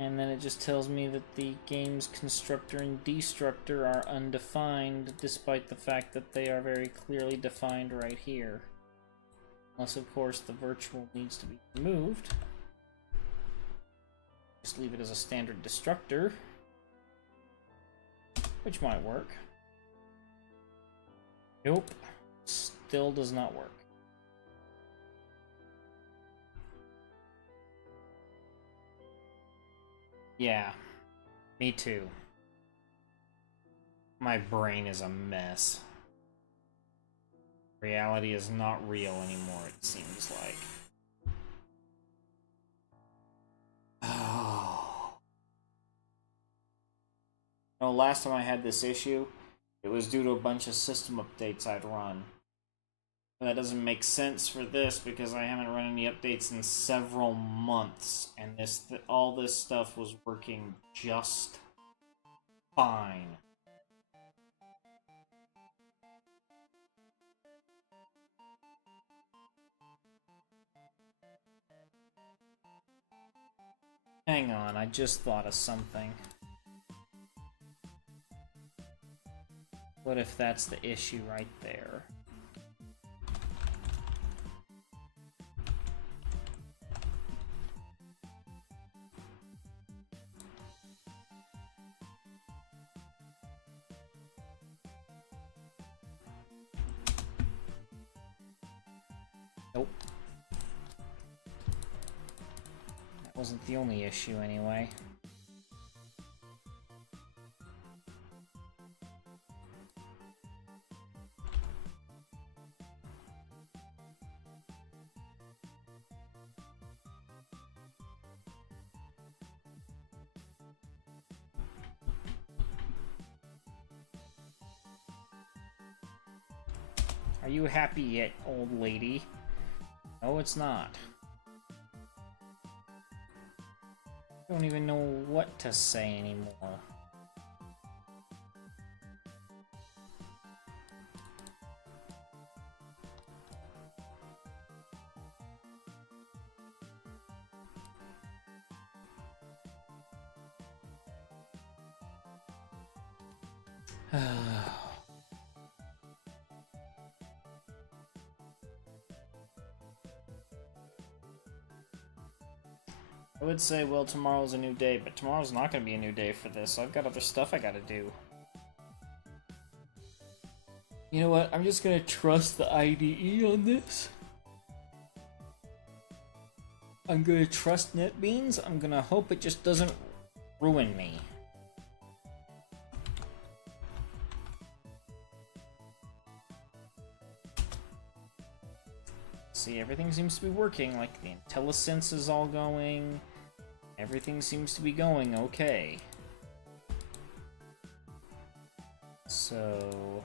And then it just tells me that the game's constructor and destructor are undefined, despite the fact that they are very clearly defined right here. Unless, of course, the virtual needs to be removed. Just leave it as a standard destructor, which might work. Nope. Still does not work. Yeah, me too. My brain is a mess. Reality is not real anymore, it seems like. Oh. No, last time I had this issue, it was due to a bunch of system updates I'd run. That doesn't make sense for this because I haven't run any updates in several months, and all this stuff was working just fine. Hang on, I just thought of something. What if that's the issue right there? Nope. That wasn't the only issue anyway. Are you happy yet, old lady? No, it's not. I don't even know what to say anymore. I would say, well, tomorrow's a new day, but tomorrow's not going to be a new day for this. I've got other stuff I gotta do. You know what? I'm just going to trust the IDE on this. I'm going to trust NetBeans. I'm going to hope it just doesn't ruin me. See, everything seems to be working. Like, the IntelliSense is all going. Everything seems to be going okay. So...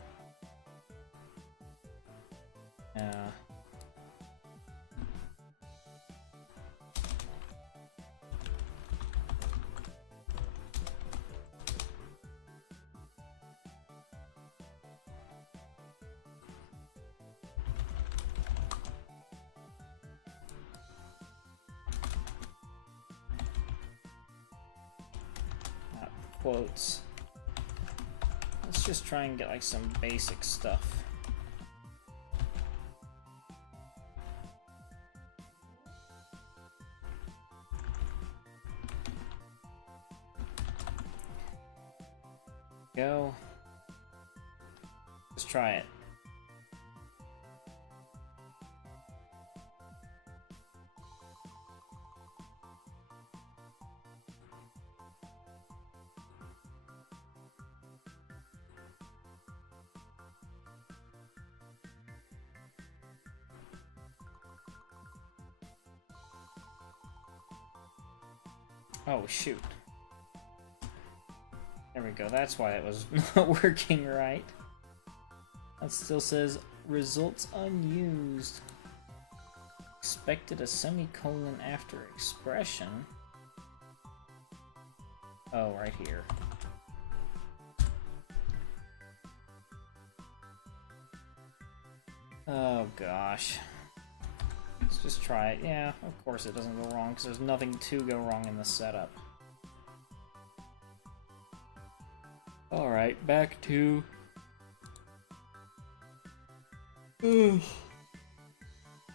quotes. Let's just try and get like some basic stuff. Go. Let's try it. Oh, shoot. There we go, that's why it was not working right. That still says, results unused. Expected a semicolon after expression. Oh, right here. Oh, gosh. Let's just try it. Yeah, of course it doesn't go wrong, because there's nothing to go wrong in the setup. Alright, back to...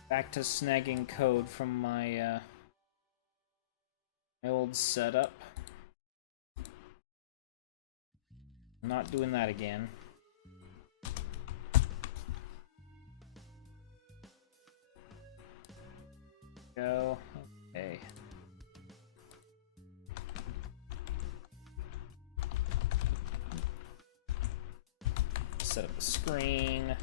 back to snagging code from my, my old setup. I'm not doing that again. Go. Okay. Set up the screen.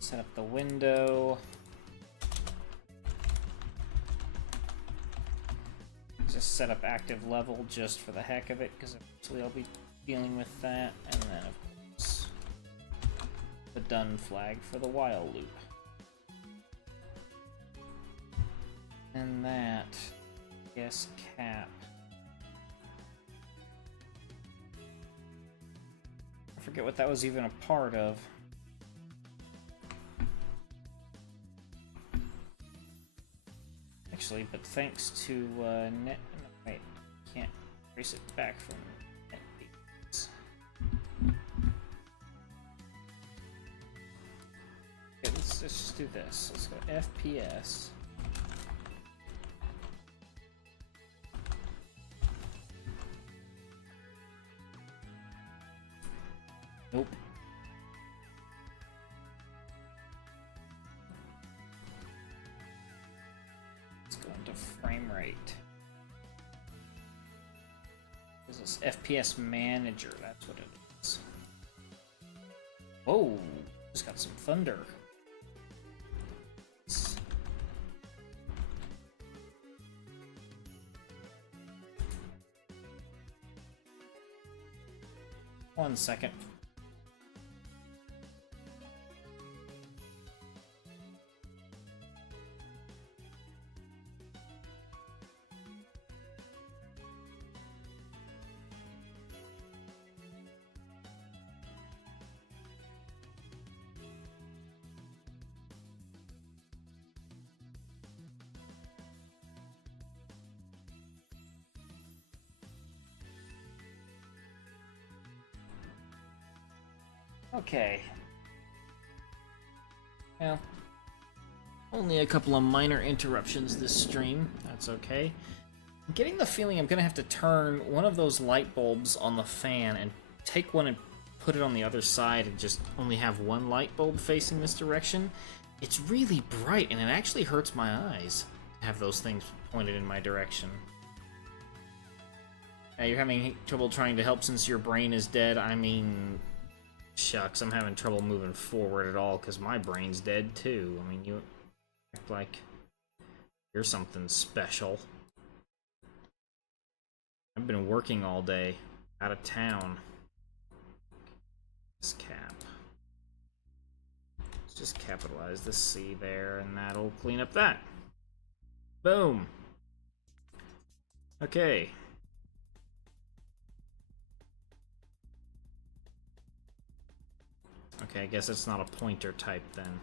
Set up the window. Just set up active level just for the heck of it, because eventually I'll be dealing with that, and then of course the done flag for the while loop. And that, yes, cap. I forget what that was even a part of. Actually, but thanks to net. No, wait, can't trace it back from NetBeans. Okay, let's just do this. Let's go FPS. Nope. Let's go into frame rate. This is FPS Manager, that's what it is. Whoa, just got some thunder. 1 second. Okay. Well, only a couple of minor interruptions this stream. That's okay. I'm getting the feeling I'm gonna have to turn one of those light bulbs on the fan and take one and put it on the other side and just only have one light bulb facing this direction. It's really bright and it actually hurts my eyes to have those things pointed in my direction. You're having trouble trying to help since your brain is dead? I mean, shucks, I'm having trouble moving forward at all because my brain's dead too. I mean, you act like you're something special. I've been working all day, out of town. This cap. Let's just capitalize the C there, and that'll clean up that. Boom. Okay. Okay, I guess it's not a pointer type then.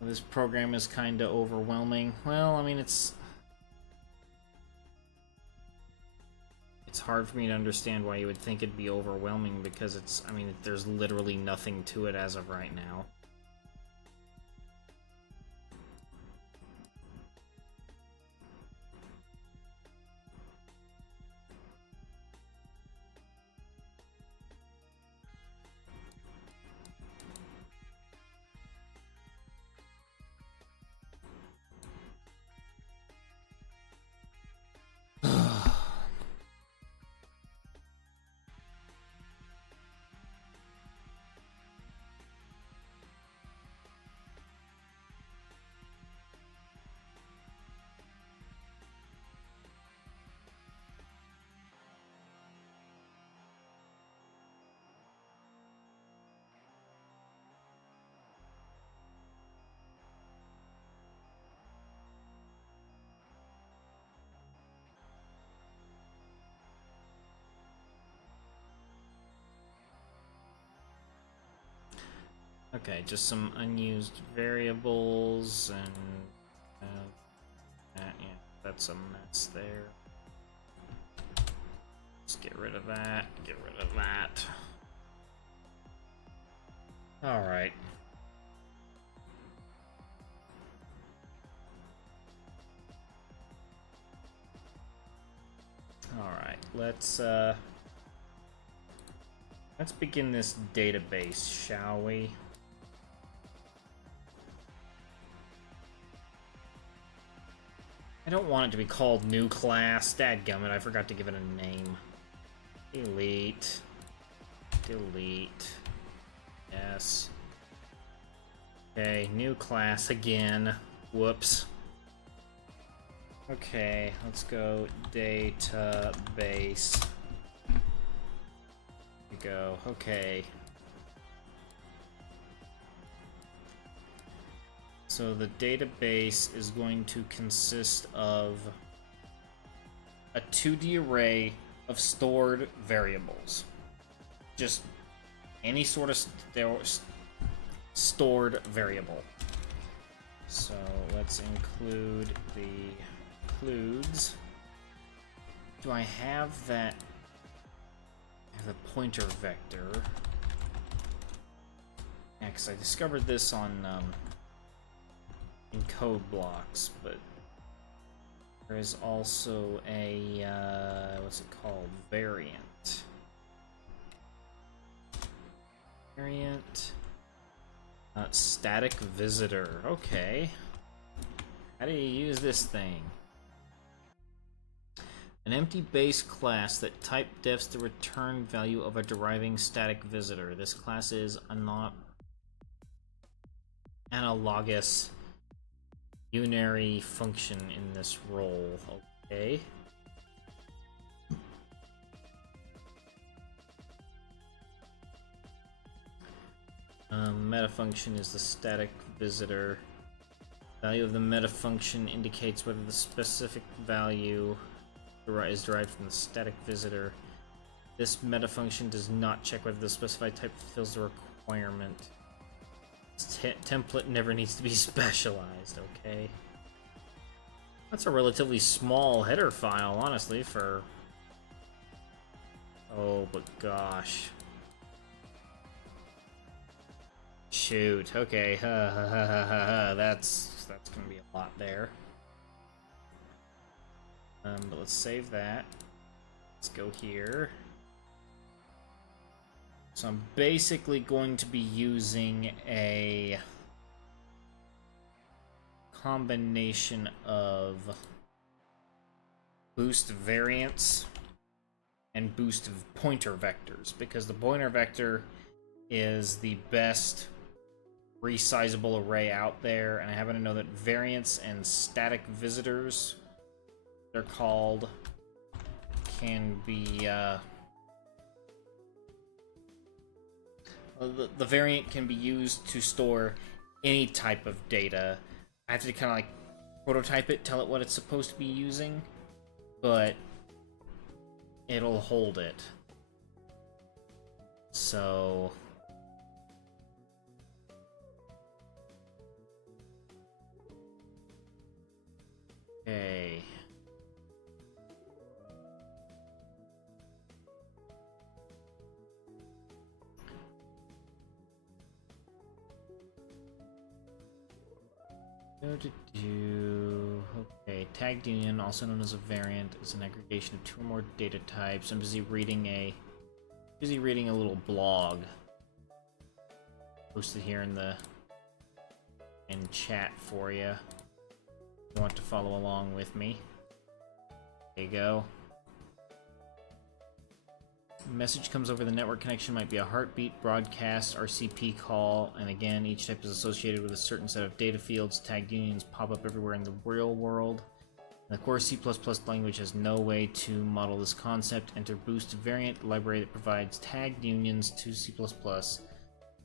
This program is kinda overwhelming. Well, I mean, it's hard for me to understand why you would think it'd be overwhelming because it's, I mean, there's literally nothing to it as of right now. Okay, just some unused variables and yeah, that's a mess there. Let's get rid of that, get rid of that. Alright. Alright, let's begin this database, shall we? I don't want it to be called new class. Dadgummit, I forgot to give it a name. Delete. Delete. Yes. Okay, new class again. Whoops. Okay, let's go database. Here we go. Okay. So the database is going to consist of a 2D array of stored variables. Just any sort of stored variable. So let's include the includes. Do I have that? I have a pointer vector. Yeah, because I discovered this on in code blocks, but There is also a, what's it called? Variant. Variant. Static visitor. Okay. How do you use this thing? An empty base class that type defs the return value of a deriving static visitor. This class is analogous unary function in this role. Okay. Meta function is the static visitor. Value of the meta function indicates whether the specific value is derived from the static visitor. This meta function does not check whether the specified type fulfills the requirement. This template never needs to be specialized, okay? That's a relatively small header file, honestly, for... Oh, but gosh. Shoot, okay, that's gonna be a lot there. But let's save that. Let's go here. So I'm basically going to be using a combination of boost variants and boost pointer vectors, because the pointer vector is the best resizable array out there, and I happen to know that variants and static visitors, they're called, can be the variant can be used to store any type of data. I have to kind of like prototype it, tell it what it's supposed to be using, but it'll hold it. So okay. Okay, tagged union, also known as a variant, is an aggregation of two or more data types. I'm busy reading a little blog posted here in chat for you. If you want to follow along with me. There you go. Message comes over the network connection, might be a heartbeat, broadcast, RCP call, and again, each type is associated with a certain set of data fields. Tagged unions pop up everywhere in the real world. The core C++ language has no way to model this concept. Enter boost variant library that provides tagged unions to C++.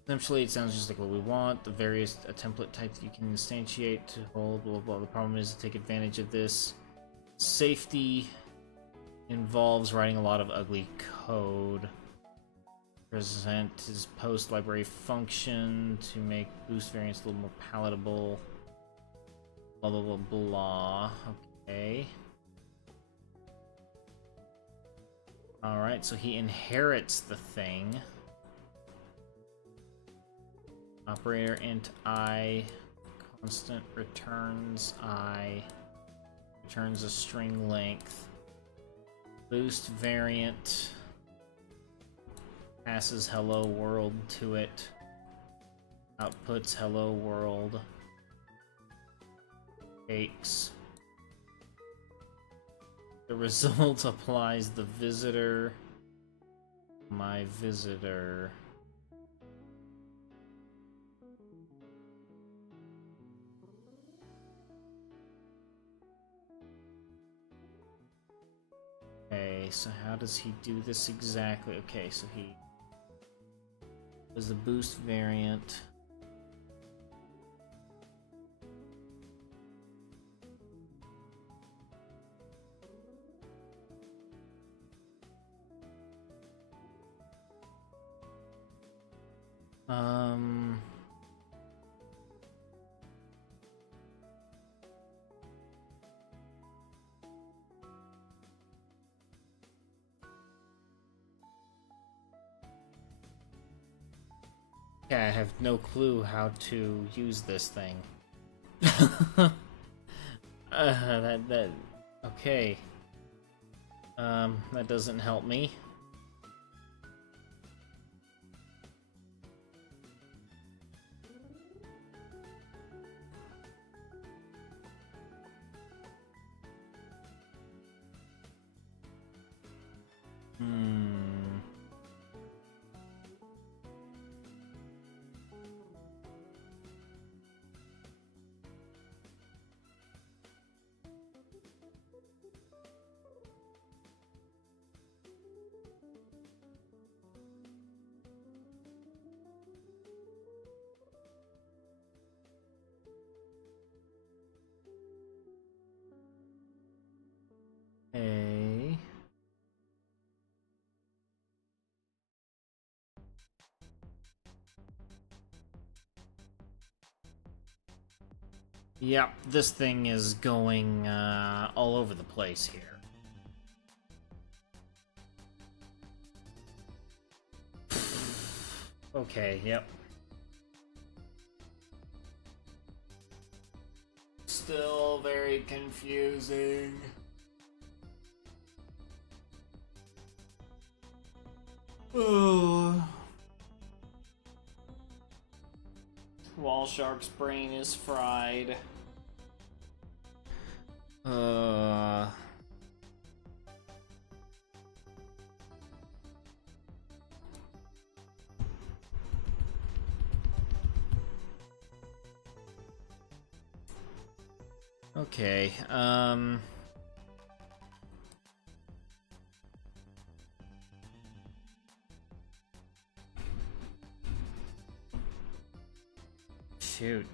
Essentially, it sounds just like what we want. The various template types you can instantiate to hold, blah, blah, blah. The problem is to take advantage of this. Safety involves writing a lot of ugly code. Present is post library function to make boost variants a little more palatable. Blah blah blah blah. Okay. Alright, so he inherits the thing. Operator int I, constant returns I, returns a string length. Boost variant passes hello world to it, outputs hello world, takes the result, applies the visitor, my visitor. Okay, so how does he do this exactly? Okay, so he does the boost variant. Yeah, I have no clue how to use this thing. Okay. That doesn't help me. Hmm. Okay. Yep, this thing is going all over the place here. Okay, yep. Still very confusing. Oh. Wall Shark's brain is fried. Okay, shoot.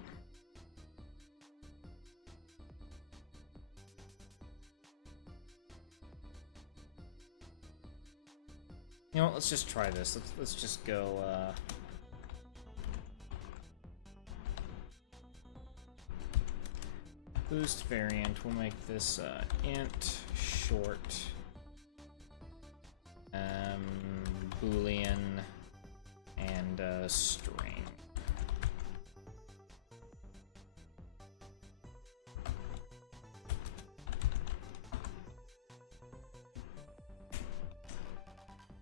You know what, let's just try this. Let's just go, boost variant. We'll make this, int short. Boolean and, string.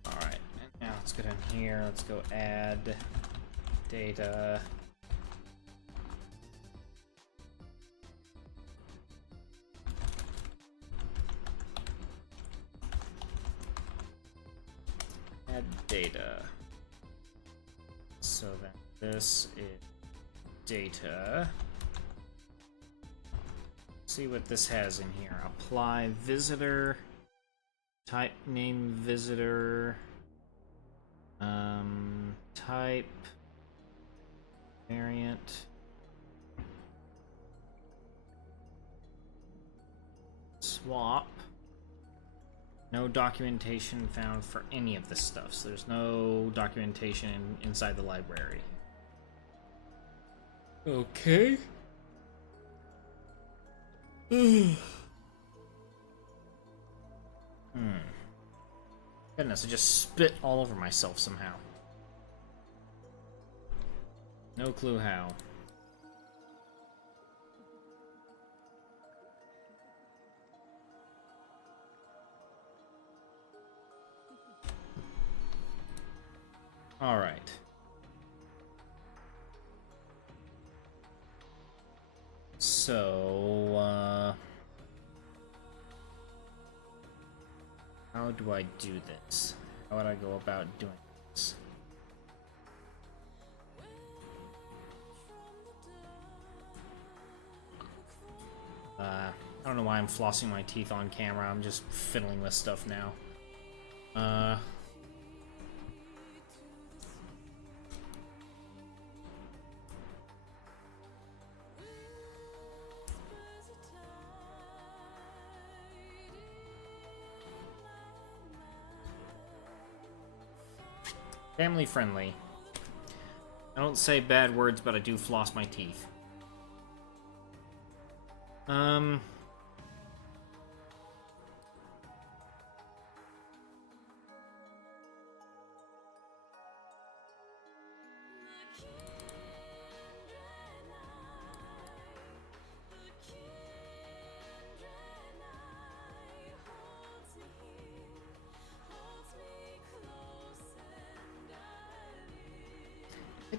Alright, now let's go down here. Let's go add data. Add data. So then this is data. See what this has in here. Apply visitor. Type name visitor. Type variant. Swap. No documentation found for any of this stuff, so there's no documentation inside the library. Okay. Goodness, I just spit all over myself somehow. No clue how. All right. So, how do I do this? How would I go about doing this? I don't know why I'm flossing my teeth on camera. I'm just fiddling with stuff now. Family friendly. I don't say bad words, but I do floss my teeth.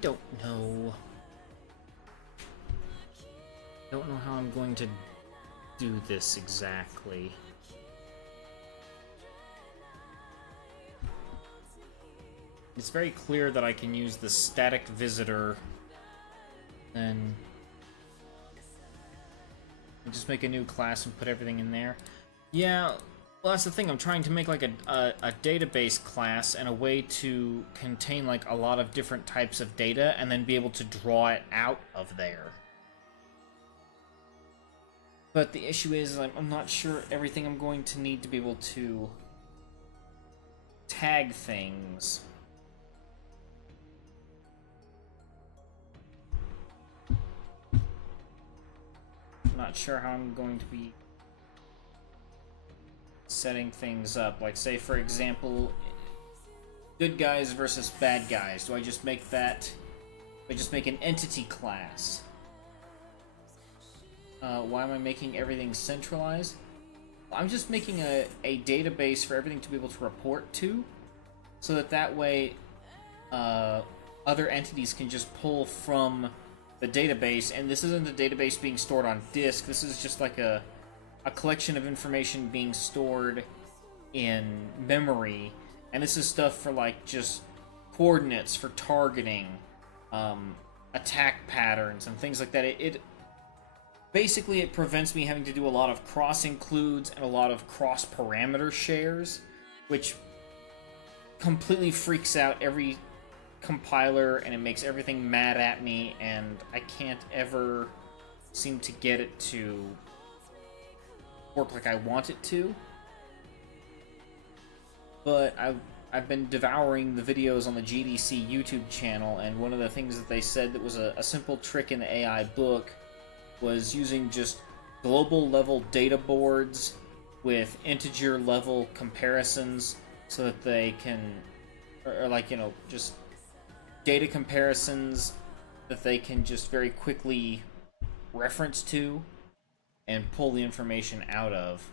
don't know. Don't know how I'm going to do this exactly. It's very clear that I can use the static visitor, then just make a new class and put everything in there. Yeah, well, that's the thing. I'm trying to make like a database class and a way to contain like a lot of different types of data and then be able to draw it out of there. But the issue is I'm not sure everything I'm going to need to be able to tag things. I'm not sure how I'm going to be setting things up. Like, say, for example, good guys versus bad guys. Do I just make that... Do I just make an entity class? Why am I making everything centralized? I'm just making a database for everything to be able to report to, so that way other entities can just pull from the database, and this isn't a database being stored on disk. This is just like a collection of information being stored in memory, and this is stuff for like just coordinates for targeting, attack patterns, and things like that. Basically, it prevents me having to do a lot of cross-includes and a lot of cross-parameter shares, which completely freaks out every compiler, and it makes everything mad at me, and I can't ever seem to get it to work like I want it to. But I've been devouring the videos on the GDC YouTube channel, and one of the things that they said that was a simple trick in the AI book was using just global level data boards with integer level comparisons so that they can, or like, you know, just data comparisons that they can just very quickly reference to and pull the information out of.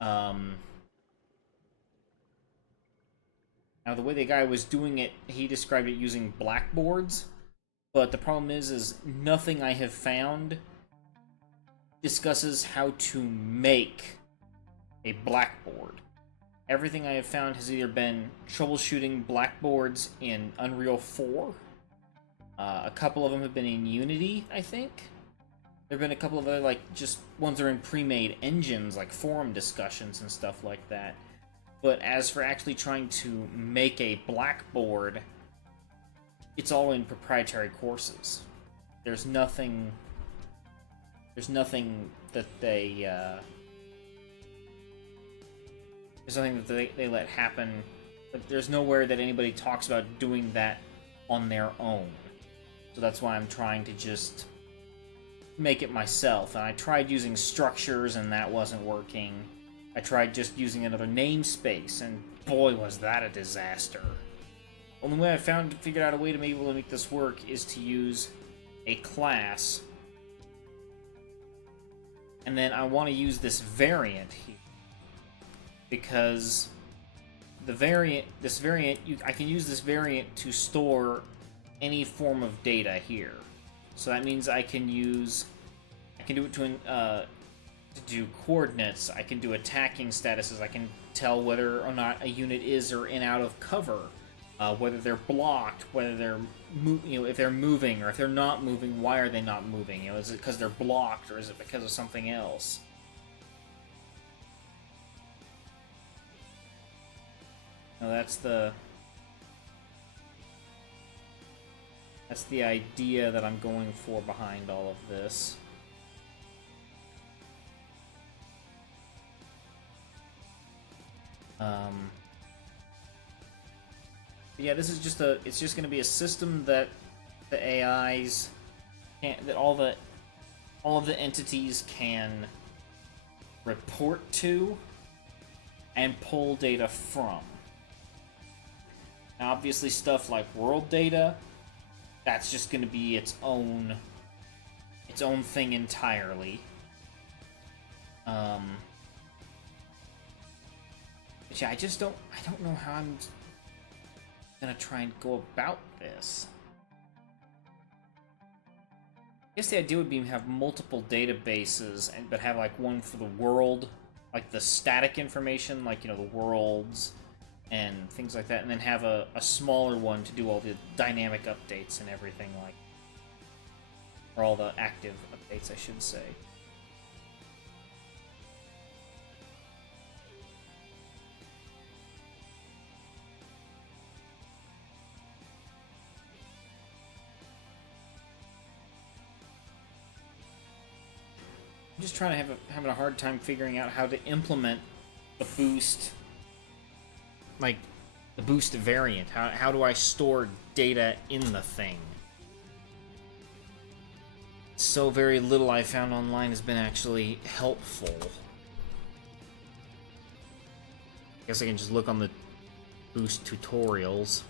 Now the way the guy was doing it, he described it using blackboards, but the problem is nothing I have found discusses how to make a blackboard. Everything I have found has either been troubleshooting blackboards in Unreal 4. A couple of them have been in Unity, I think. There have been a couple of other, like, just ones that are in pre-made engines, like forum discussions and stuff like that. But as for actually trying to make a blackboard, it's all in proprietary courses. There's nothing that they let happen. There's nowhere that anybody talks about doing that on their own. So that's why I'm trying to just make it myself. And I tried using structures, and that wasn't working. I tried just using another namespace, and boy, was that a disaster. Only way I figured out a way to be able to make this work is to use a class. And then I want to use this variant here, because I can use this variant to store any form of data here. So that means I can do it to do coordinates. I can do attacking statuses. I can tell whether or not a unit is or in out of cover, whether they're blocked, whether they're if they're moving, or if they're not moving, why are they not moving? Is it because they're blocked, or is it because of something else? Now that's the idea that I'm going for behind all of this. Yeah, this is just it's just going to be a system that the AIs that all of the entities can report to and pull data from. Now, obviously, stuff like world data, that's just going to be its own thing entirely. But yeah, I don't know how I'm gonna try and go about this. guess the idea would be to have multiple databases, but have like one for the world, like the static information, like, you know, the worlds and things like that, and then have a smaller one to do all the dynamic updates and everything, like, or all the active updates, I should say. I'm just trying to having a hard time figuring out how to implement the boost, like the boost variant. How do I store data in the thing? So very little I found online has been actually helpful. I guess I can just look on the boost tutorials.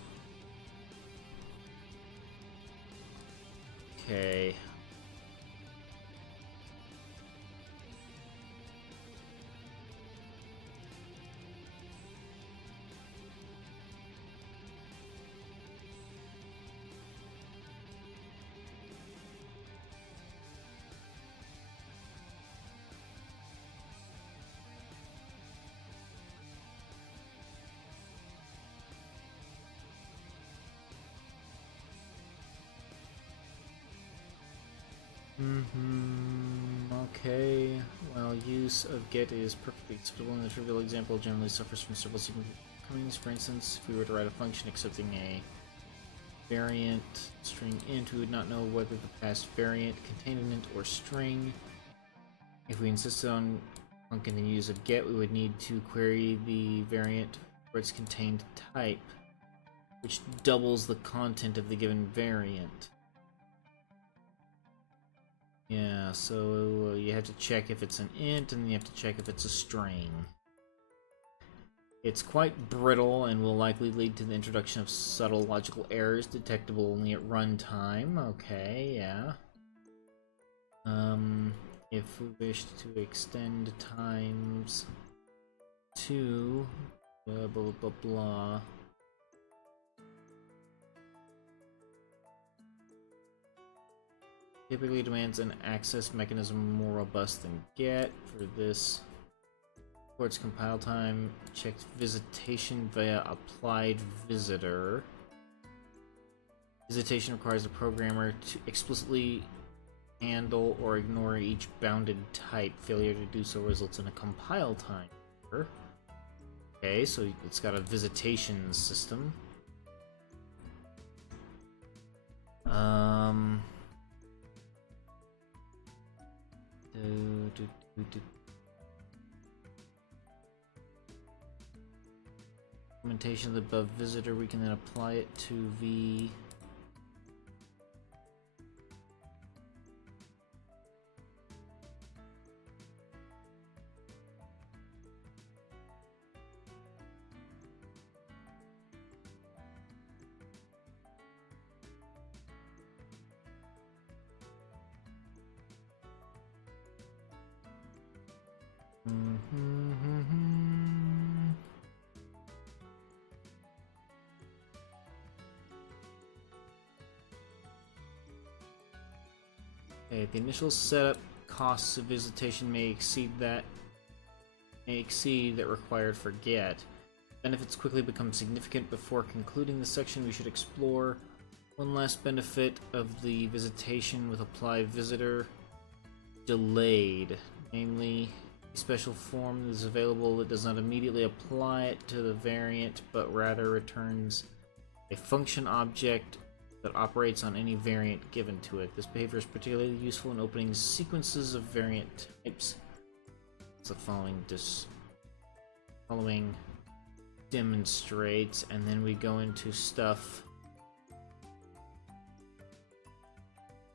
Okay. Okay. Well, use of get is perfectly acceptable in the trivial example. Generally suffers from several shortcomings. For instance, if we were to write a function accepting a variant string int, we would not know whether the past variant contained an int or string. If we insisted on function and use of get, we would need to query the variant for its contained type, which doubles the content of the given variant. Yeah, so you have to check if it's an int, and you have to check if it's a string. It's quite brittle and will likely lead to the introduction of subtle logical errors detectable only at runtime. Okay, yeah. If we wish to extend times to blah blah blah blah. Typically demands an access mechanism more robust than get. For this, for its compile time, checked visitation via applied visitor. Visitation requires the programmer to explicitly handle or ignore each bounded type. Failure to do so results in a compile time error. Okay, so it's got a visitation system. Implementation of the above visitor, we can then apply it to the Okay, the initial setup costs of visitation may exceed that required for get. Benefits quickly become significant. Before concluding the section, we should explore one last benefit of the visitation with apply visitor delayed, namely a special form that is available that does not immediately apply it to the variant, but rather returns a function object that operates on any variant given to it. This behavior is particularly useful in opening sequences of variant types. It's the following demonstrates, and then we go into stuff.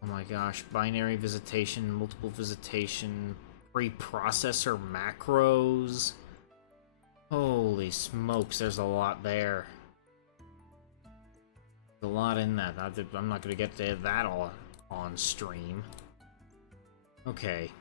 Oh my gosh, binary visitation, multiple visitation, preprocessor macros. Holy smokes, there's a lot there. There's a lot in that. I'm not going to get to that all on stream. Okay.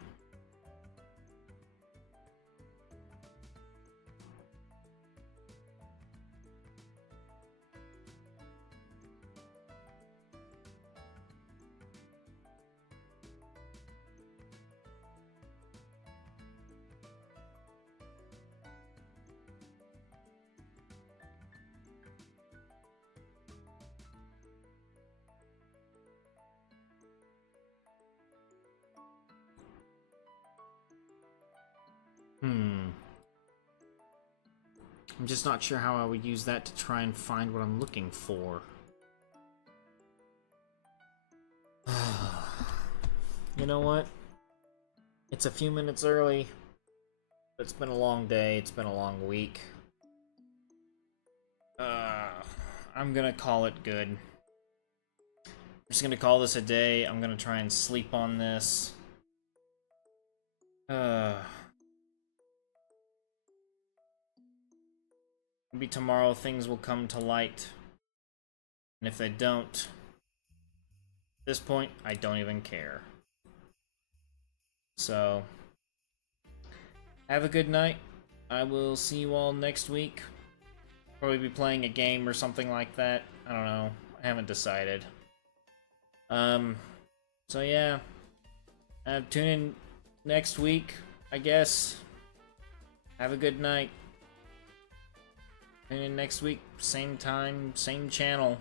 I'm just not sure how I would use that to try and find what I'm looking for. You know what? It's a few minutes early. It's been a long day. It's been a long week. I'm gonna call it good. I'm just gonna call this a day. I'm gonna try and sleep on this. Maybe tomorrow things will come to light. And if they don't, at this point, I don't even care. So, have a good night. I will see you all next week. Probably be playing a game or something like that. I don't know. I haven't decided. So yeah. Tune in next week, I guess. Have a good night. Tune in next week, same time, same channel.